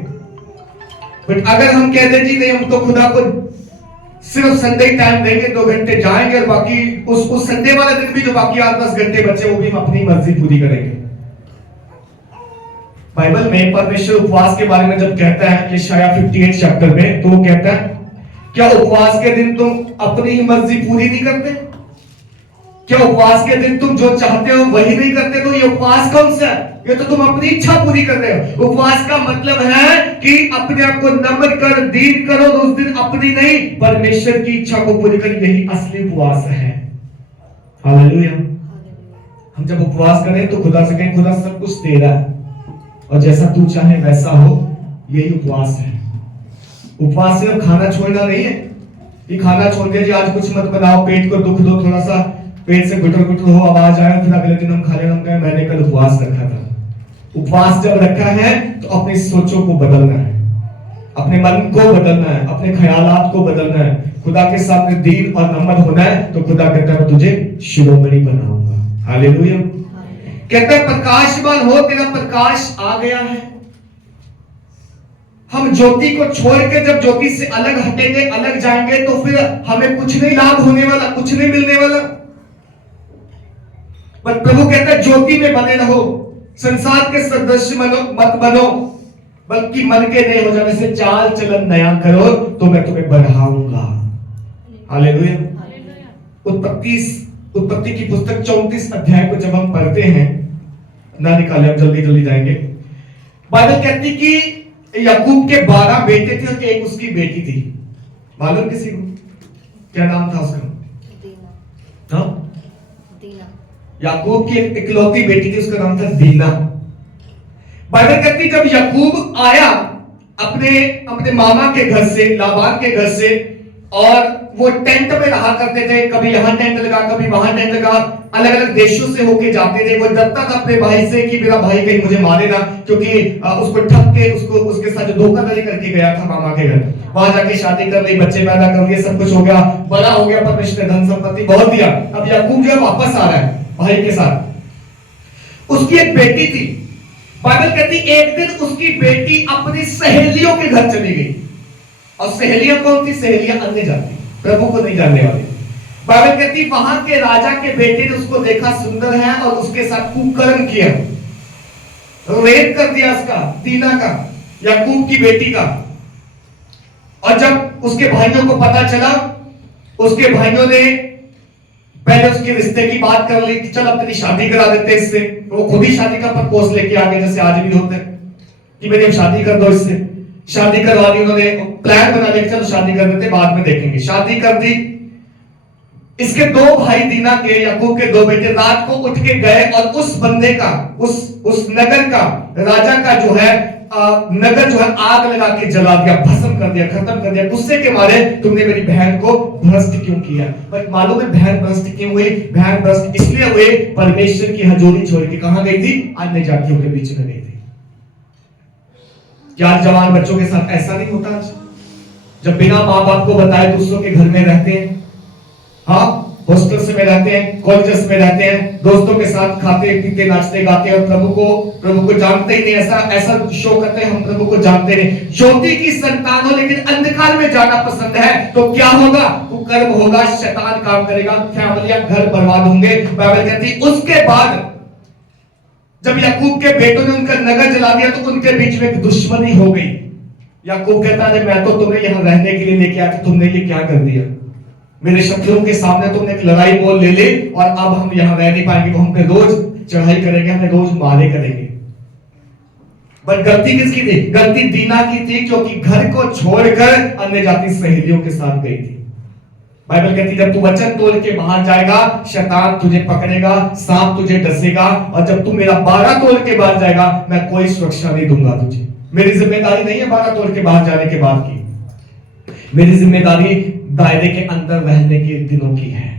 बट अगर हम कहते जी नहीं, हम तो खुदा को सिर्फ संडे टाइम देंगे, 2 घंटे जाएंगे और बाकी उस संडे वाला दिन भी जो बाकी 8-10 घंटे बचे वो भी हम अपनी मर्जी पूरी करेंगे। बाइबल में परमेश्वर उपवास के बारे में जब कहता है यशायाह 58 चैप्टर में, तो वो कहता है क्या उपवास के दिन तुम अपनी ही मर्जी पूरी नहीं करते? क्या उपवास के दिन तुम जो चाहते हो वही नहीं करते? तो ये उपवास कौन सा है? ये तो तुम अपनी इच्छा पूरी कर रहे हो। उपवास का मतलब है कि अपने आप को नम्र कर, दीन करो, उस दिन अपनी नहीं परमेश्वर की इच्छा को पूरी कर। यही असली उपवास है। हालेलुया। हम जब उपवास करें तो खुदा से कहें, खुदा सब कुछ तेरा है और जैसा तू चाहे वैसा हो। यही उपवास है। उपवास सिर्फ खाना छोड़ना नहीं है कि खाना छोड़ दिया जी, आज कुछ मत बनाओ, पेट को दुख दो, थोड़ा सा पेट से गुटर गुटर हो, आवाज आए, फिर अगले दिन हम खा लें, हम कहें मैंने कल उपवास रखा था। उपवास जब रखा है तो अपनी सोचों को बदलना है, अपने मन को बदलना है, अपने ख्यालात को बदलना है, खुदा के सामने दीन और नम्र होना है। तो खुदा कहता है मैं तुझे शिरोमणि बनाऊंगा। हालेलुया। कहता है प्रकाशमान हो, तेरा प्रकाश आ गया है। हम ज्योति को छोड़ के जब ज्योति से अलग हटेंगे, अलग जाएंगे, तो फिर हमें कुछ नहीं लाभ होने वाला, कुछ नहीं मिलने वाला। पर प्रभु कहता है ज्योति में बने रहो, संसार के सदृश मत बनो, बल्कि मन के नए हो जाने से चाल चलन नया करो तो मैं तुम्हें बढ़ाऊंगा। हालेलुया। उत्पत्ति की पुस्तक 34 अध्याय को जब हम पढ़ते हैं, ना निकाले, हम जल्दी जल्दी जाएंगे। बाइबल कहती कि याकूब के 12 बेटे थे और एक उसकी बेटी थी। मालूम किसी को क्या नाम था उसका? दीना। याकूब की एक इकलौती बेटी थी, उसका नाम था दीना। बाइबल कहती जब याकूब आया अपने मामा के घर से, लाबान के घर से, और वो टेंट में रहा करते थे, कभी यहां टेंट लगा, कभी वहां टेंट लगा, अलग अलग देशों से होके जाते थे। वो डरता था अपने भाई से कि मेरा भाई कहीं मुझे मारे ना, क्योंकि उसको ठग के उसके साथ जो धोखाधड़ी करके गया था मामा के घर, वहां जाके शादी कर ली, बच्चे पैदा कर लिए, सब कुछ हो गया, बड़ा हो गया, परमेश्वर ने धन संपत्ति बहुत दिया। अब याकूब जो वापस आ रहा है भाई के साथ। उसकी एक बेटी थी। बाइबल कहती एक दिन उसकी बेटी अपनी सहेलियों के घर चली गई। और सहेलियां कौन थी? सहेलियां अन्य जाति, प्रभु को नहीं जानने वाली। बाइबल कहती वहां के राजा के बेटे ने उसको देखा सुंदर है और उसके साथ कुकर्म किया, रेप कर दिया उसका, दीना का, याकूब की बेटी का। और जब उसके भाइयों को पता चला, उसके भाइयों ने पहले उसके रिश्ते की बात कर ली कि चल अब तेरी शादी करा देते इससे। वो खुद ही शादी का प्रपोज लेके आ गए, जैसे आज भी होते हैं कि मेरी अब शादी कर दो इससे। शादी करवा दी उन्होंने, प्लान बना लिया चलो शादी कर देते, बाद में देखेंगे। शादी कर दी। इसके 2 भाई दीना के, याकूब के 2 बेटे रात को उठ के गए और उस बंदे का, उस नगर का, राजा का जो है नगर जो है आग लगा के जला दिया, भस्म कर दिया, खत्म कर दिया। गुस्से के मारे तुमने मेरी बहन को भ्रष्ट क्यों किया? पर मालूम है बहन भ्रष्ट क्यों हुई? बहन भ्रष्ट इसलिए हुई, परमेश्वर की हजूरी छोड़ के कहां गई थी? अन्य जातियों के बीच में गई थी। क्या जवान बच्चों के साथ ऐसा नहीं होता? आज जब बिना माँ बाप को बताए दूसरों के घर में रहते हैं, हाँ, हॉस्टल्स में रहते हैं, कॉलेजेस में रहते हैं, दोस्तों के साथ खाते पीते नाचते गाते और प्रभु को जानते ही नहीं। ऐसा शो करते हैं हम प्रभु को जानते नहीं। ज्योति की संतान हो लेकिन अंधकार में जाना पसंद है, तो क्या होगा? कुकर्म होगा, शैतान काम करेगा, फैमिलियां, घर बर्बाद होंगे। बाइबल कहती उसके बाद जब याकूब के बेटों ने उनका नगर जला दिया तो उनके बीच में एक दुश्मनी हो गई। याकूब कहता है मैं तो तुम्हें यहां रहने के लिए लेके आया था, तुमने ये क्या कर दिया? मेरे शत्रुओं के सामने तुमने एक लड़ाई बोल ले ली और अब हम यहां रह नहीं पाएंगे, वो हम पे रोज चढ़ाई करेंगे, हमें रोज मारे करेंगे। पर गलती किसकी थी? गलती दीना की थी, क्योंकि घर को छोड़कर अन्य जाति सहेलियों के साथ गई थी। बाइबल कहती जब तू वचन तोड़ के बाहर जाएगा, शैतान तुझे पकड़ेगा, सांप तुझे डसेगा, और जब तू मेरा 12 तोड़ के बाहर जाएगा, मैं कोई सुरक्षा नहीं दूंगा तुझे। मेरी जिम्मेदारी नहीं है 12 तोड़ के बाहर जाने के बाद की, मेरी जिम्मेदारी दायरे के अंदर रहने के दिनों की है।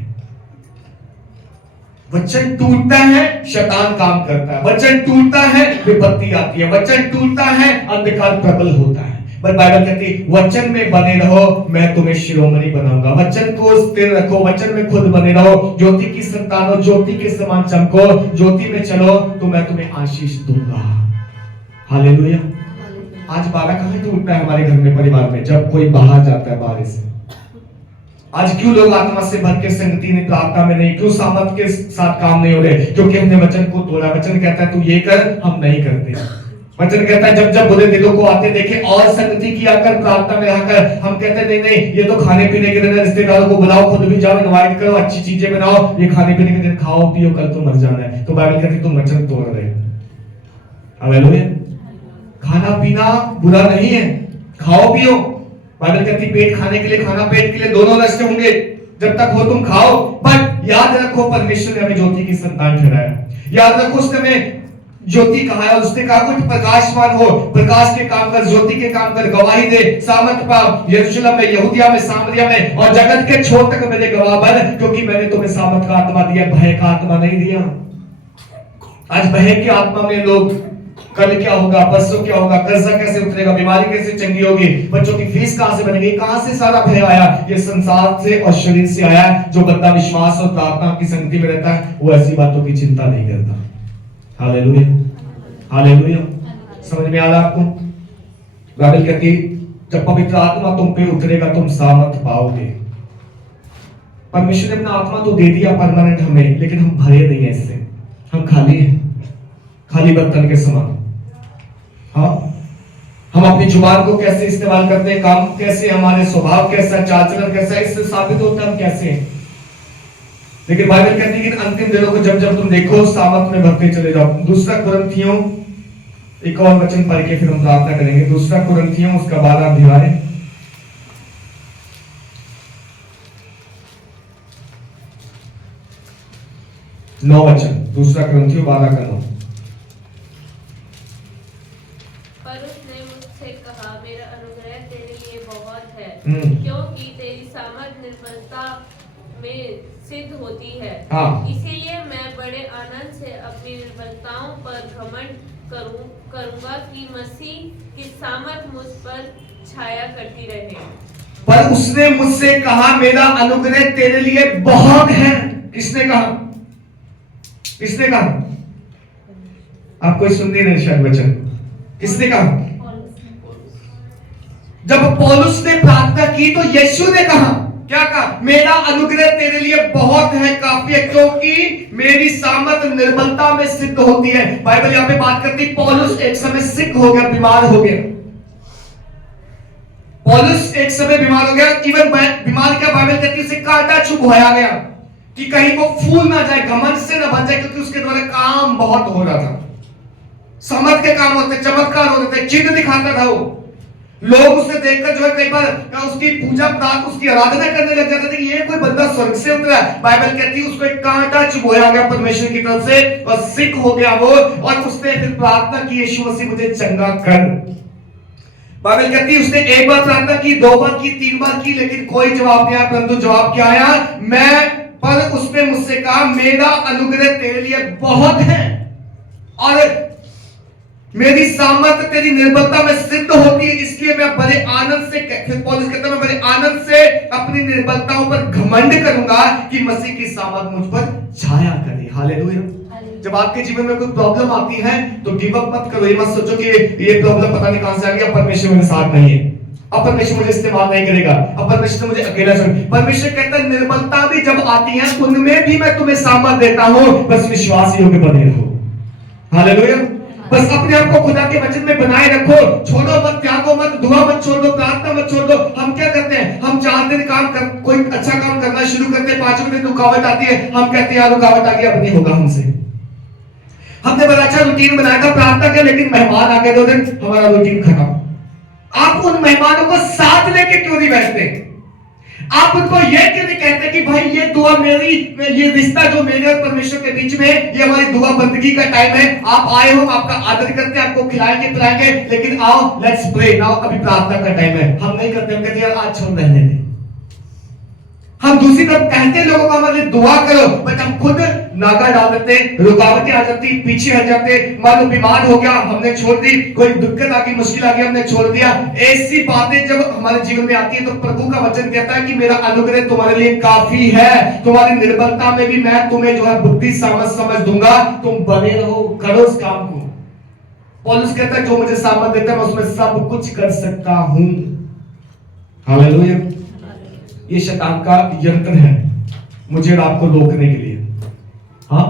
वचन टूटता है, शैतान काम करता है। वचन टूटता है, विपत्ति आती है। वचन टूटता है, अंधकार प्रबल होता है। बट बाइबल कहती है वचन में बने रहो, मैं तुम्हें शिरोमणि बनाऊंगा। वचन को स्थिर रखो, वचन में खुद बने रहो, ज्योति की संतानो, ज्योति के समान चमको, ज्योति में चलो तो मैं तुम्हें आशीष दूंगा। हालेलुया। आज 12 कहां टूटता है हमारे घर में, परिवार में, जब कोई बाहर जाता है बाहर से। आज क्यों लोग आत्मा से भर के संगति नहीं, प्रार्थना में नहीं, क्यों सामर्थ के साथ काम नहीं हो रहे? क्योंकि हमने वचन को तोड़ा। वचन कहता है तू ये कर, हम नहीं करते। वचन कहता है जब जब बुरे दिलों को आते देखे और संगति किया कर, प्रार्थना में रहकर। हम कहते हैं नहीं नहीं, ये तो खाने पीने के दिन, रिश्तेदारों को बुलाओ, खुद भी जाओ, इनवाइट करो, अच्छी चीजें बनाओ, ये खाने पीने के दिन खाओ पियो, कल तो मर जाना है। तो बाइबल कहती है तुम वचन तोड़ रहे हो। हालेलुया। खाना पीना बुरा नहीं है, खाओ पियो। बाइबल कहती पेट खाने के लिए, खाना पेट के लिए, दोनों नष्ट होंगे, जब तक हो तुम खाओ। बट याद रखो परमेश्वर ने हमें ज्योति की संतान ठहराया। याद रखो उसने हमें ज्योति कहा है, उसने कहा कुछ प्रकाशवान हो, प्रकाश के काम कर, ज्योति के काम कर, गवाही दे, सामर्थ पा, यरूशलेम में, यहूदिया में, सामरिया में और जगत के छोर तक मेरे गवाह बन, क्योंकि मैंने तुम्हें सामर्थ का आत्मा दिया, भय का आत्मा नहीं दिया। आज भय की आत्मा में लोग, कल क्या होगा, परसों क्या होगा, कर्जा कैसे उतरेगा, बीमारी कैसे चंगी होगी, बच्चों की फीस कहां से बनेगी, कहां से सारा भय आया? ये संसार से और शरीर से आया। जो बंदा विश्वास और प्रार्थना की संगति में रहता है वो ऐसी बातों की चिंता नहीं करता। Hallelujah, hallelujah. समझ में आ रहा आपको? बाइबल कहती जब पवित्र आत्मा तुम पे उतरेगा तुम सामर्थ पाओगे। परमेश्वर ने अपना आत्मा तो दे दिया परमानेंट हमें, लेकिन हम भरे नहीं है इससे, हम खाली हैं, खाली बर्तन के समान। हाँ, हम अपनी जुबान को कैसे इस्तेमाल करते हैं, काम कैसे, हमारे स्वभाव कैसा, चाल चलन कैसा, इससे साबित होता है हम कैसे हैं। लेकिन बाइबल कहती है कि अंतिम दिनों को जब जब तुम देखो सामर्थ में भरते चले जाओ। दूसरा कुरिन्थियों, एक और वचन पढ़ के फिर हम प्रार्थना करेंगे। दूसरा कुरिन्थियों उसका 12 अध्याय, 9 वचन। दूसरा कुरिन्थियों 12 का 9। पर उसने मुझसे कहा मेरा अनुग्रह तेरे लिए बहुत है, हम्म। क्योंकि तेरी सामर्थ निर्बलता में सिद्ध होती है। हाँ। इसीलिए मैं बड़े आनंद से अपनी निर्बलताओं पर घमंड करूंगा कि मसीह की सामर्थ मुझ पर छाया करती रहे। पर उसने मुझसे कहा मेरा अनुग्रह तेरे लिए बहुत है। किसने कहा? किसने कहा? आप कोई सुन नहीं रहे शायद वचन। किसने कहा? जब पौलुस ने प्रार्थना की तो यीशु ने कहा, क्या कहा? मेरा अनुग्रह तेरे लिए बहुत है, काफी है, क्योंकि मेरी सामर्थ निर्बलता में सिद्ध होती है। बाइबल यहाँ पे बात करती है पौलुस एक समय सिक हो गया, बीमार हो गया। पौलुस एक समय बीमार हो गया, इवन बीमार क्या, बाइबल कहती है उसे कांटा चुभवाया गया कि कहीं वो फूल ना जाए, घमंड से ना बन जाए, क्योंकि उसके द्वारा काम बहुत हो रहा था, सामर्थ के काम होते, चमत्कार होते थे, चिन्ह दिखाता था वो। लोग उसे देखकर जो है कई बार उसकी पूजा प्रार्थना, उसकी आराधना करने लग जाते थे कि ये कोई बंदा स्वर्ग से उतरा है। बाइबल कहती है उसको एक कांटा चुभोया गया परमेश्वर की तरफ से और सिक हो गया वो, और उसने फिर प्रार्थना की यीशु मसीह मुझे चंगा कर। बाइबल कहती है उसने एक बार प्रार्थना की, 2 बार की, 3 बार की, लेकिन कोई जवाब नहीं आया। परंतु जवाब क्या आया? पर उसने मुझसे कहा मेरा अनुग्रह तेरे लिए बहुत है और मेरी सामर्थ तेरी निर्बलता में सिद्ध होती है, इसलिए मैं बड़े आनंद से, फिर पौलुस कहता है मैं बड़े आनंद से अपनी निर्बलताओं पर घमंड करूंगा कि मसीह की सामर्थ मुझ पर छाया करे। हालेलुया। जब आपके जीवन में कोई प्रॉब्लम आती है तो गिव अप मत करो। ये मत सोचो कि ये प्रॉब्लम पता नहीं कहां से आ गई, अब परमेश्वर मेरे साथ नहीं है, अब परमेश्वर मुझे इस्तेमाल नहीं करेगा, अब परमेश्वर मुझे अकेला छोड़। परमेश्वर कहता है निर्बलता भी जब आती है उनमें भी मैं तुम्हें सामर्थ देता हूं, बस विश्वास योग्य बने रहो। हालेलुया। बस अपने आप को खुदा के वचन में बनाए रखो, छोड़ो मत, त्यागो मत, दुआ मत छोड़ दो, प्रार्थना मत छोड़ दो। हम क्या करते हैं? हम 4 दिन कोई अच्छा काम करना शुरू करते हैं, 5वें दिन रुकावट आती है, हम कहते हैं यार रुकावट आ गई, अब नहीं होगा हमसे। हमने बड़ा अच्छा रूटीन बनाया था, प्रार्थना किया, लेकिन मेहमान आ गए 2 दिन, हमारा रूटीन खत्म। आप उन मेहमानों को साथ लेके क्यों नहीं बैठते? आप उनको ये क्यों नहीं कहते कि भाई ये दुआ मेरी, ये रिश्ता जो मेरे और परमेश्वर के बीच में, ये हमारी दुआ बंदगी का टाइम है, आप आए हो, आपका आदर करते हैं, आपको खिलाएंगे पिलाएंगे, लेकिन आओ लेट्स प्रे नाउ, अभी प्रार्थना का टाइम है। हम नहीं करते, हम कहते यार आज छोड़ रहने दे। हम दूसरी तरफ कहते हैं लोगों को हमारे लिए दुआ करो, बट हम खुद नाका डाल देते, रुकावटें आ जाती, पीछे हट जाते, मान लो बीमार हो गया, हमने छोड़ दी, कोई दिक्कत आ गई, मुश्किल आ गई, हमने छोड़ दिया। ऐसी बातें जब हमारे जीवन में आती है तो प्रभु का वचन कहता है कि मेरा अनुग्रह तुम्हारे लिए काफी है, तुम्हारी निर्बलता में भी मैं तुम्हें जो है बुद्धि समझ दूंगा, तुम बने रहो, करो उस काम को। पौलुस कहता है जो मुझे सामर्थ देता है मैं उसमें सब कुछ कर सकता हूं। हालेलुया। ये शैतान का यंत्र है मुझे और आपको रोकने के लिए। हाँ,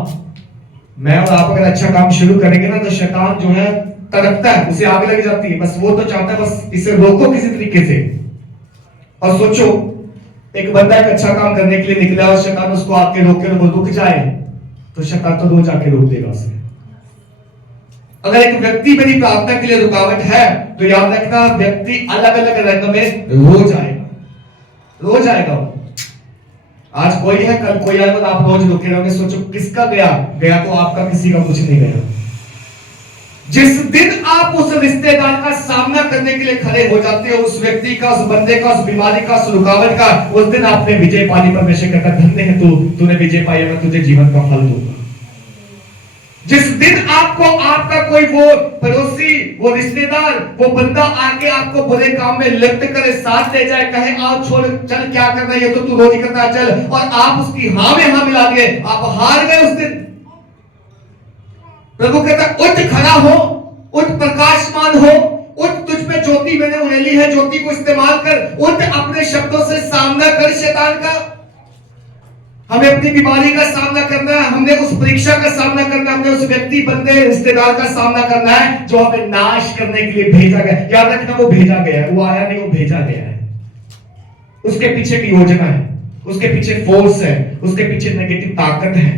मैं और आप अगर अच्छा काम शुरू करेंगे ना तो शैतान जो है तड़पता है, उसे आग लग जाती है, बस वो तो चाहता है बस इसे रोको किसी तरीके से। और सोचो एक बंदा एक अच्छा काम करने के लिए निकला और शैतान उसको आके रोके और वो रुक जाए तो शैतान तो रोज आके रोक देगा उसे। अगर एक व्यक्ति मेरी प्रार्थना के लिए रुकावट है तो याद रखना व्यक्ति अलग अलग रंग में रोज आएगा वो। आज कोई है कल कोई आएगा तो आप रोज रुके रहोगे। सोचो किसका गया तो आपका, किसी का कुछ नहीं गया। जिस दिन आप उस रिश्तेदार का सामना करने के लिए खड़े हो जाते हो, उस व्यक्ति का, उस बंदे का, उस बीमारी का, उस रुकावट का, उस दिन आपने विजय पानी। परमेश्वर कहता धन्य है तूने विजय पाई, मैं तुझे जीवन का फल दूंगा। जिस दिन आपको आपका कोई वो पड़ोसी, वो रिश्तेदार, वो बंदा आके आपको बुरे काम में लिप्त करे, साथ ले जाए, कहे आओ छोड़ चल क्या करना है, ये तो तू रोज करता है चल, और आप उसकी हाँ में हाँ मिला दिए, आप हार गए उस दिन। प्रभु कहता उठ खड़ा हो, उठ प्रकाशमान हो, उठ तुझ पे ज्योति मैंने उड़ेली है, ज्योति को इस्तेमाल कर, उठ अपने शब्दों से सामना कर शैतान का। हमें अपनी बीमारी का सामना करना है, हमने उस परीक्षा का सामना करना है, हमने उस व्यक्ति, बंदे, रिश्तेदार का सामना करना है जो हमें नाश करने के लिए भेजा गया। याद रखना वो भेजा गया है, वो आया नहीं, वो भेजा गया है। उसके पीछे की योजना है, उसके पीछे फोर्स है, उसके पीछे नेगेटिव ताकत है।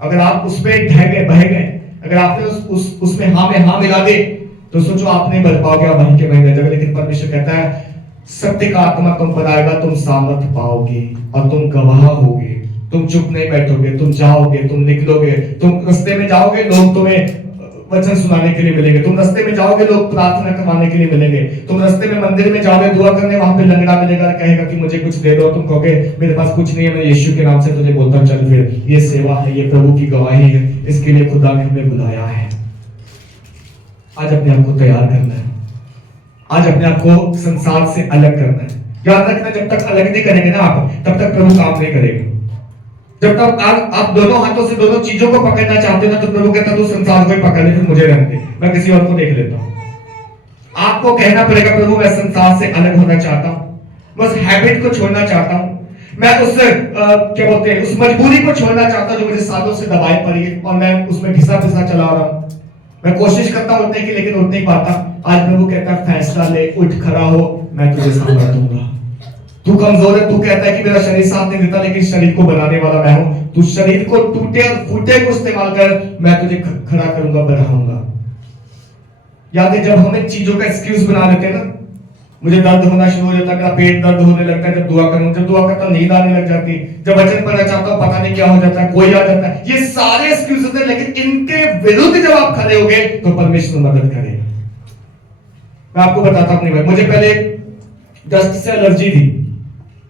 अगर आप उस पे ढह गए, बह गए, अगर आपने उसमें हाँ में हाँ मिला दे तो सोचो आप नहीं बच पाओगे, वहीं के वहीं रह जाओगे। लेकिन परमेश्वर कहता है सत्य का आत्मा तुम पर आएगा, तुम सामर्थ पाओगे और तुम गवाह होगे। तुम चुप नहीं बैठोगे, तुम जाओगे, तुम निकलोगे, तुम रास्ते में जाओगे, लोग तुम्हें वचन सुनाने के लिए मिलेंगे, तुम रास्ते में जाओगे, लोग प्रार्थना करवाने के लिए मिलेंगे, तुम रास्ते में मंदिर में जाओगे दुआ करने, वहां पे लंगड़ा मिलेगा, कहेगा कि मुझे कुछ दे दो, तुम कहोगे मेरे पास कुछ नहीं है, मैं यीशु के नाम से तुझे बोलता हूं चल फिर। ये सेवा है, ये प्रभु की गवाही है, इसके लिए खुदा ने हमें बुलाया है। आज अपने आप को तैयार करना है, आज अपने आप को संसार से अलग करना है। याद रखना जब तक अलग नहीं करेंगे ना आप, तब तक प्रभु काम नहीं करेगा। जब तक आप दोनों हाथों से दोनों चीजों को पकड़ना चाहते हो ना तो प्रभु कहता तू संसार को ही पकड़ ले, फिर मुझे रहने दे, मैं किसी और को देख लेता हूं। आपको कहना पड़ेगा प्रभु मैं संसार से अलग होना चाहता हूं, बस हैबिट को छोड़ना चाहता हूं, मैं उस क्या बोलते हैं उस मजबूरी को छोड़ना चाहता हूं जो मुझे सालों से दबाई पड़ी है और मैं उसमें घिसा पिसा चला रहा हूं। मैं कोशिश करता हूं उठने की लेकिन उठ नहीं पाता। आज प्रभु कहता है फैसला ले, उठ खड़ा हो, मैं तुझे सामर्थ दूंगा। तू कमजोर है, तू कहता है कि मेरा शरीर साथ नहीं देता, लेकिन शरीर को बनाने वाला मैं हूं। तू शरीर को टूटे और फूटे को इस्तेमाल कर, मैं तुझे खड़ा करूंगा, बढ़ाऊंगा। याद है जब हम इन चीजों का एक्सक्यूज बना लेते हैं ना, मुझे दर्द होना शुरू हो जाता है, मेरा पेट दर्द होने लगता है जब दुआ करूं, जब दुआ करता नींद आने लग जाती, जब वचन पढ़ना चाहता हूं पता नहीं क्या हो जाता है, कोई आ जाता है। ये सारे एक्सक्यूजेस हैं, लेकिन इनके विरुद्ध जब आप खड़े होगे तो परमेश्वर मदद करेगा। मैं आपको बताता हूं अपनी बात। मुझे पहले डस्ट से एलर्जी थी,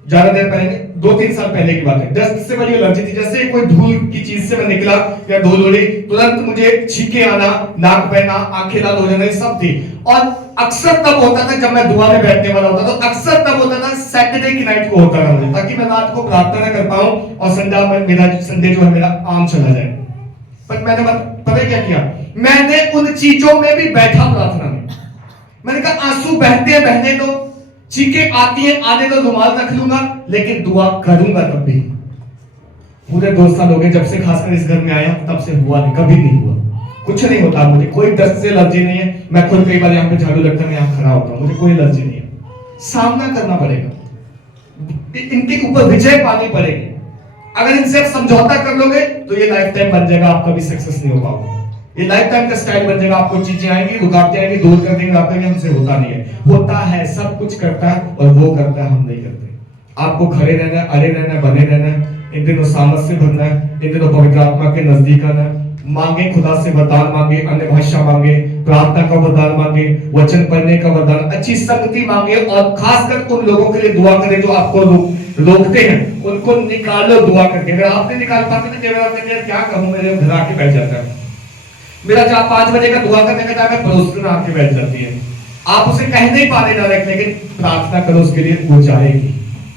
ज्यादा देर पहले, 2-3 साल पहले की बात है। डस्ट से बड़ी एलर्जी थी, जैसे कोई धूल की चीज से मैं निकला या धूल उड़ी तुरंत मुझे छींके आना, नाक बहना, आंखें लाल हो जाना, सब थी। और अक्सर तब होता था जब मैं दुआ में बैठने वाला होता था, अक्सर तब होता था सैटरडे की नाइट को होता था मुझे, ताकि मैं रात को प्रार्थना न कर पाऊं और संडे जो है मेरा आम चला जाए। पर मैंने पता क्या किया, मैंने उन चीजों में भी बैठा प्रार्थना में। मैंने कहा आंसू बहते हैं बहने दो, चीखे आती है आने दो, रुमाल रख लूंगा, लेकिन दुआ करूंगा तब भी। पूरे 2 साल हो गए जब से खासकर इस घर में आया, तब से हुआ नहीं, कभी नहीं हुआ, कुछ नहीं होता मुझे, कोई डस्ट से एलर्जी नहीं है। मैं खुद कई बार यहाँ पे झाड़ू लगता है, मैं यहाँ खड़ा होता हूँ, मुझे कोई एलर्जी नहीं है। सामना करना पड़ेगा, इनके ऊपर विजय पानी पड़ेगी। अगर इनसे आप समझौता कर लोगे तो ये लाइफ टाइम बन जाएगा, आप कभी सक्सेस नहीं हो पाओगे। ये लाइफ टाइम का स्टाइल बन जाएगा, आपको चीजें आएंगी, रुकावटें आएंगी, दूर कर देंगे, आप कहेंगे हमसे होता नहीं है। होता है, सब कुछ करता है और वो करता है, हम नहीं करते। आपको खड़े रहना है, अड़े रहना है, बने रहना है, इन दिनों सामर्थ से भरना है, इन दिनों पवित्र आत्मा के नजदीक आना है। मांगे खुदा से वरदान मांगे, अन्य भाषा मांगे, प्रार्थना का वरदान मांगे, वचन पढ़ने का वरदान, अच्छी संगति मांगे और खासकर उन लोगों के लिए दुआ करें जो आपको रोकते हैं उनको निकालो दुआ करके। अगर आप नहीं निकाल पाते तो केवल आपने कहा क्या कहूं, मेरे घर आके बैठ जाता है। मेरा जब 5 बजे का दुआ करने का टाइम है, पड़ोस में आके बैठ जाती है। आप उसे कह नहीं पा रहे डायरेक्ट, लेकिन प्रार्थना करो उसके लिए, वो जाएगी,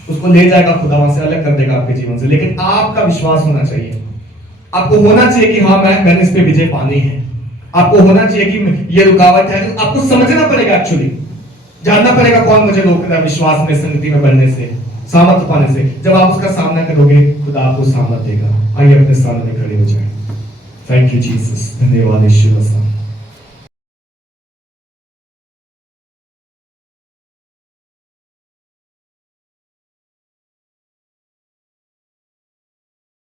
उसको ले जाएगा खुदा, वहां से अलग कर देगा आपके जीवन से। लेकिन आपका विश्वास होना चाहिए, आपको होना चाहिए कि हाँ मैंने इस पे विजय पानी है। आपको होना चाहिए कि ये रुकावट है, आपको समझना पड़ेगा, एक्चुअली जानना पड़ेगा कौन मुझे रोक रहा है विश्वास में, संगति में बढ़ने से, सामर्थ्य पाने से। जब आप उसका सामना करोगे खुदा आपको सामर्थ्य देगा। आइए अपने सामने खड़े हो जाए। थैंक यू जीसस, धन्यवाद यीशु मसीह।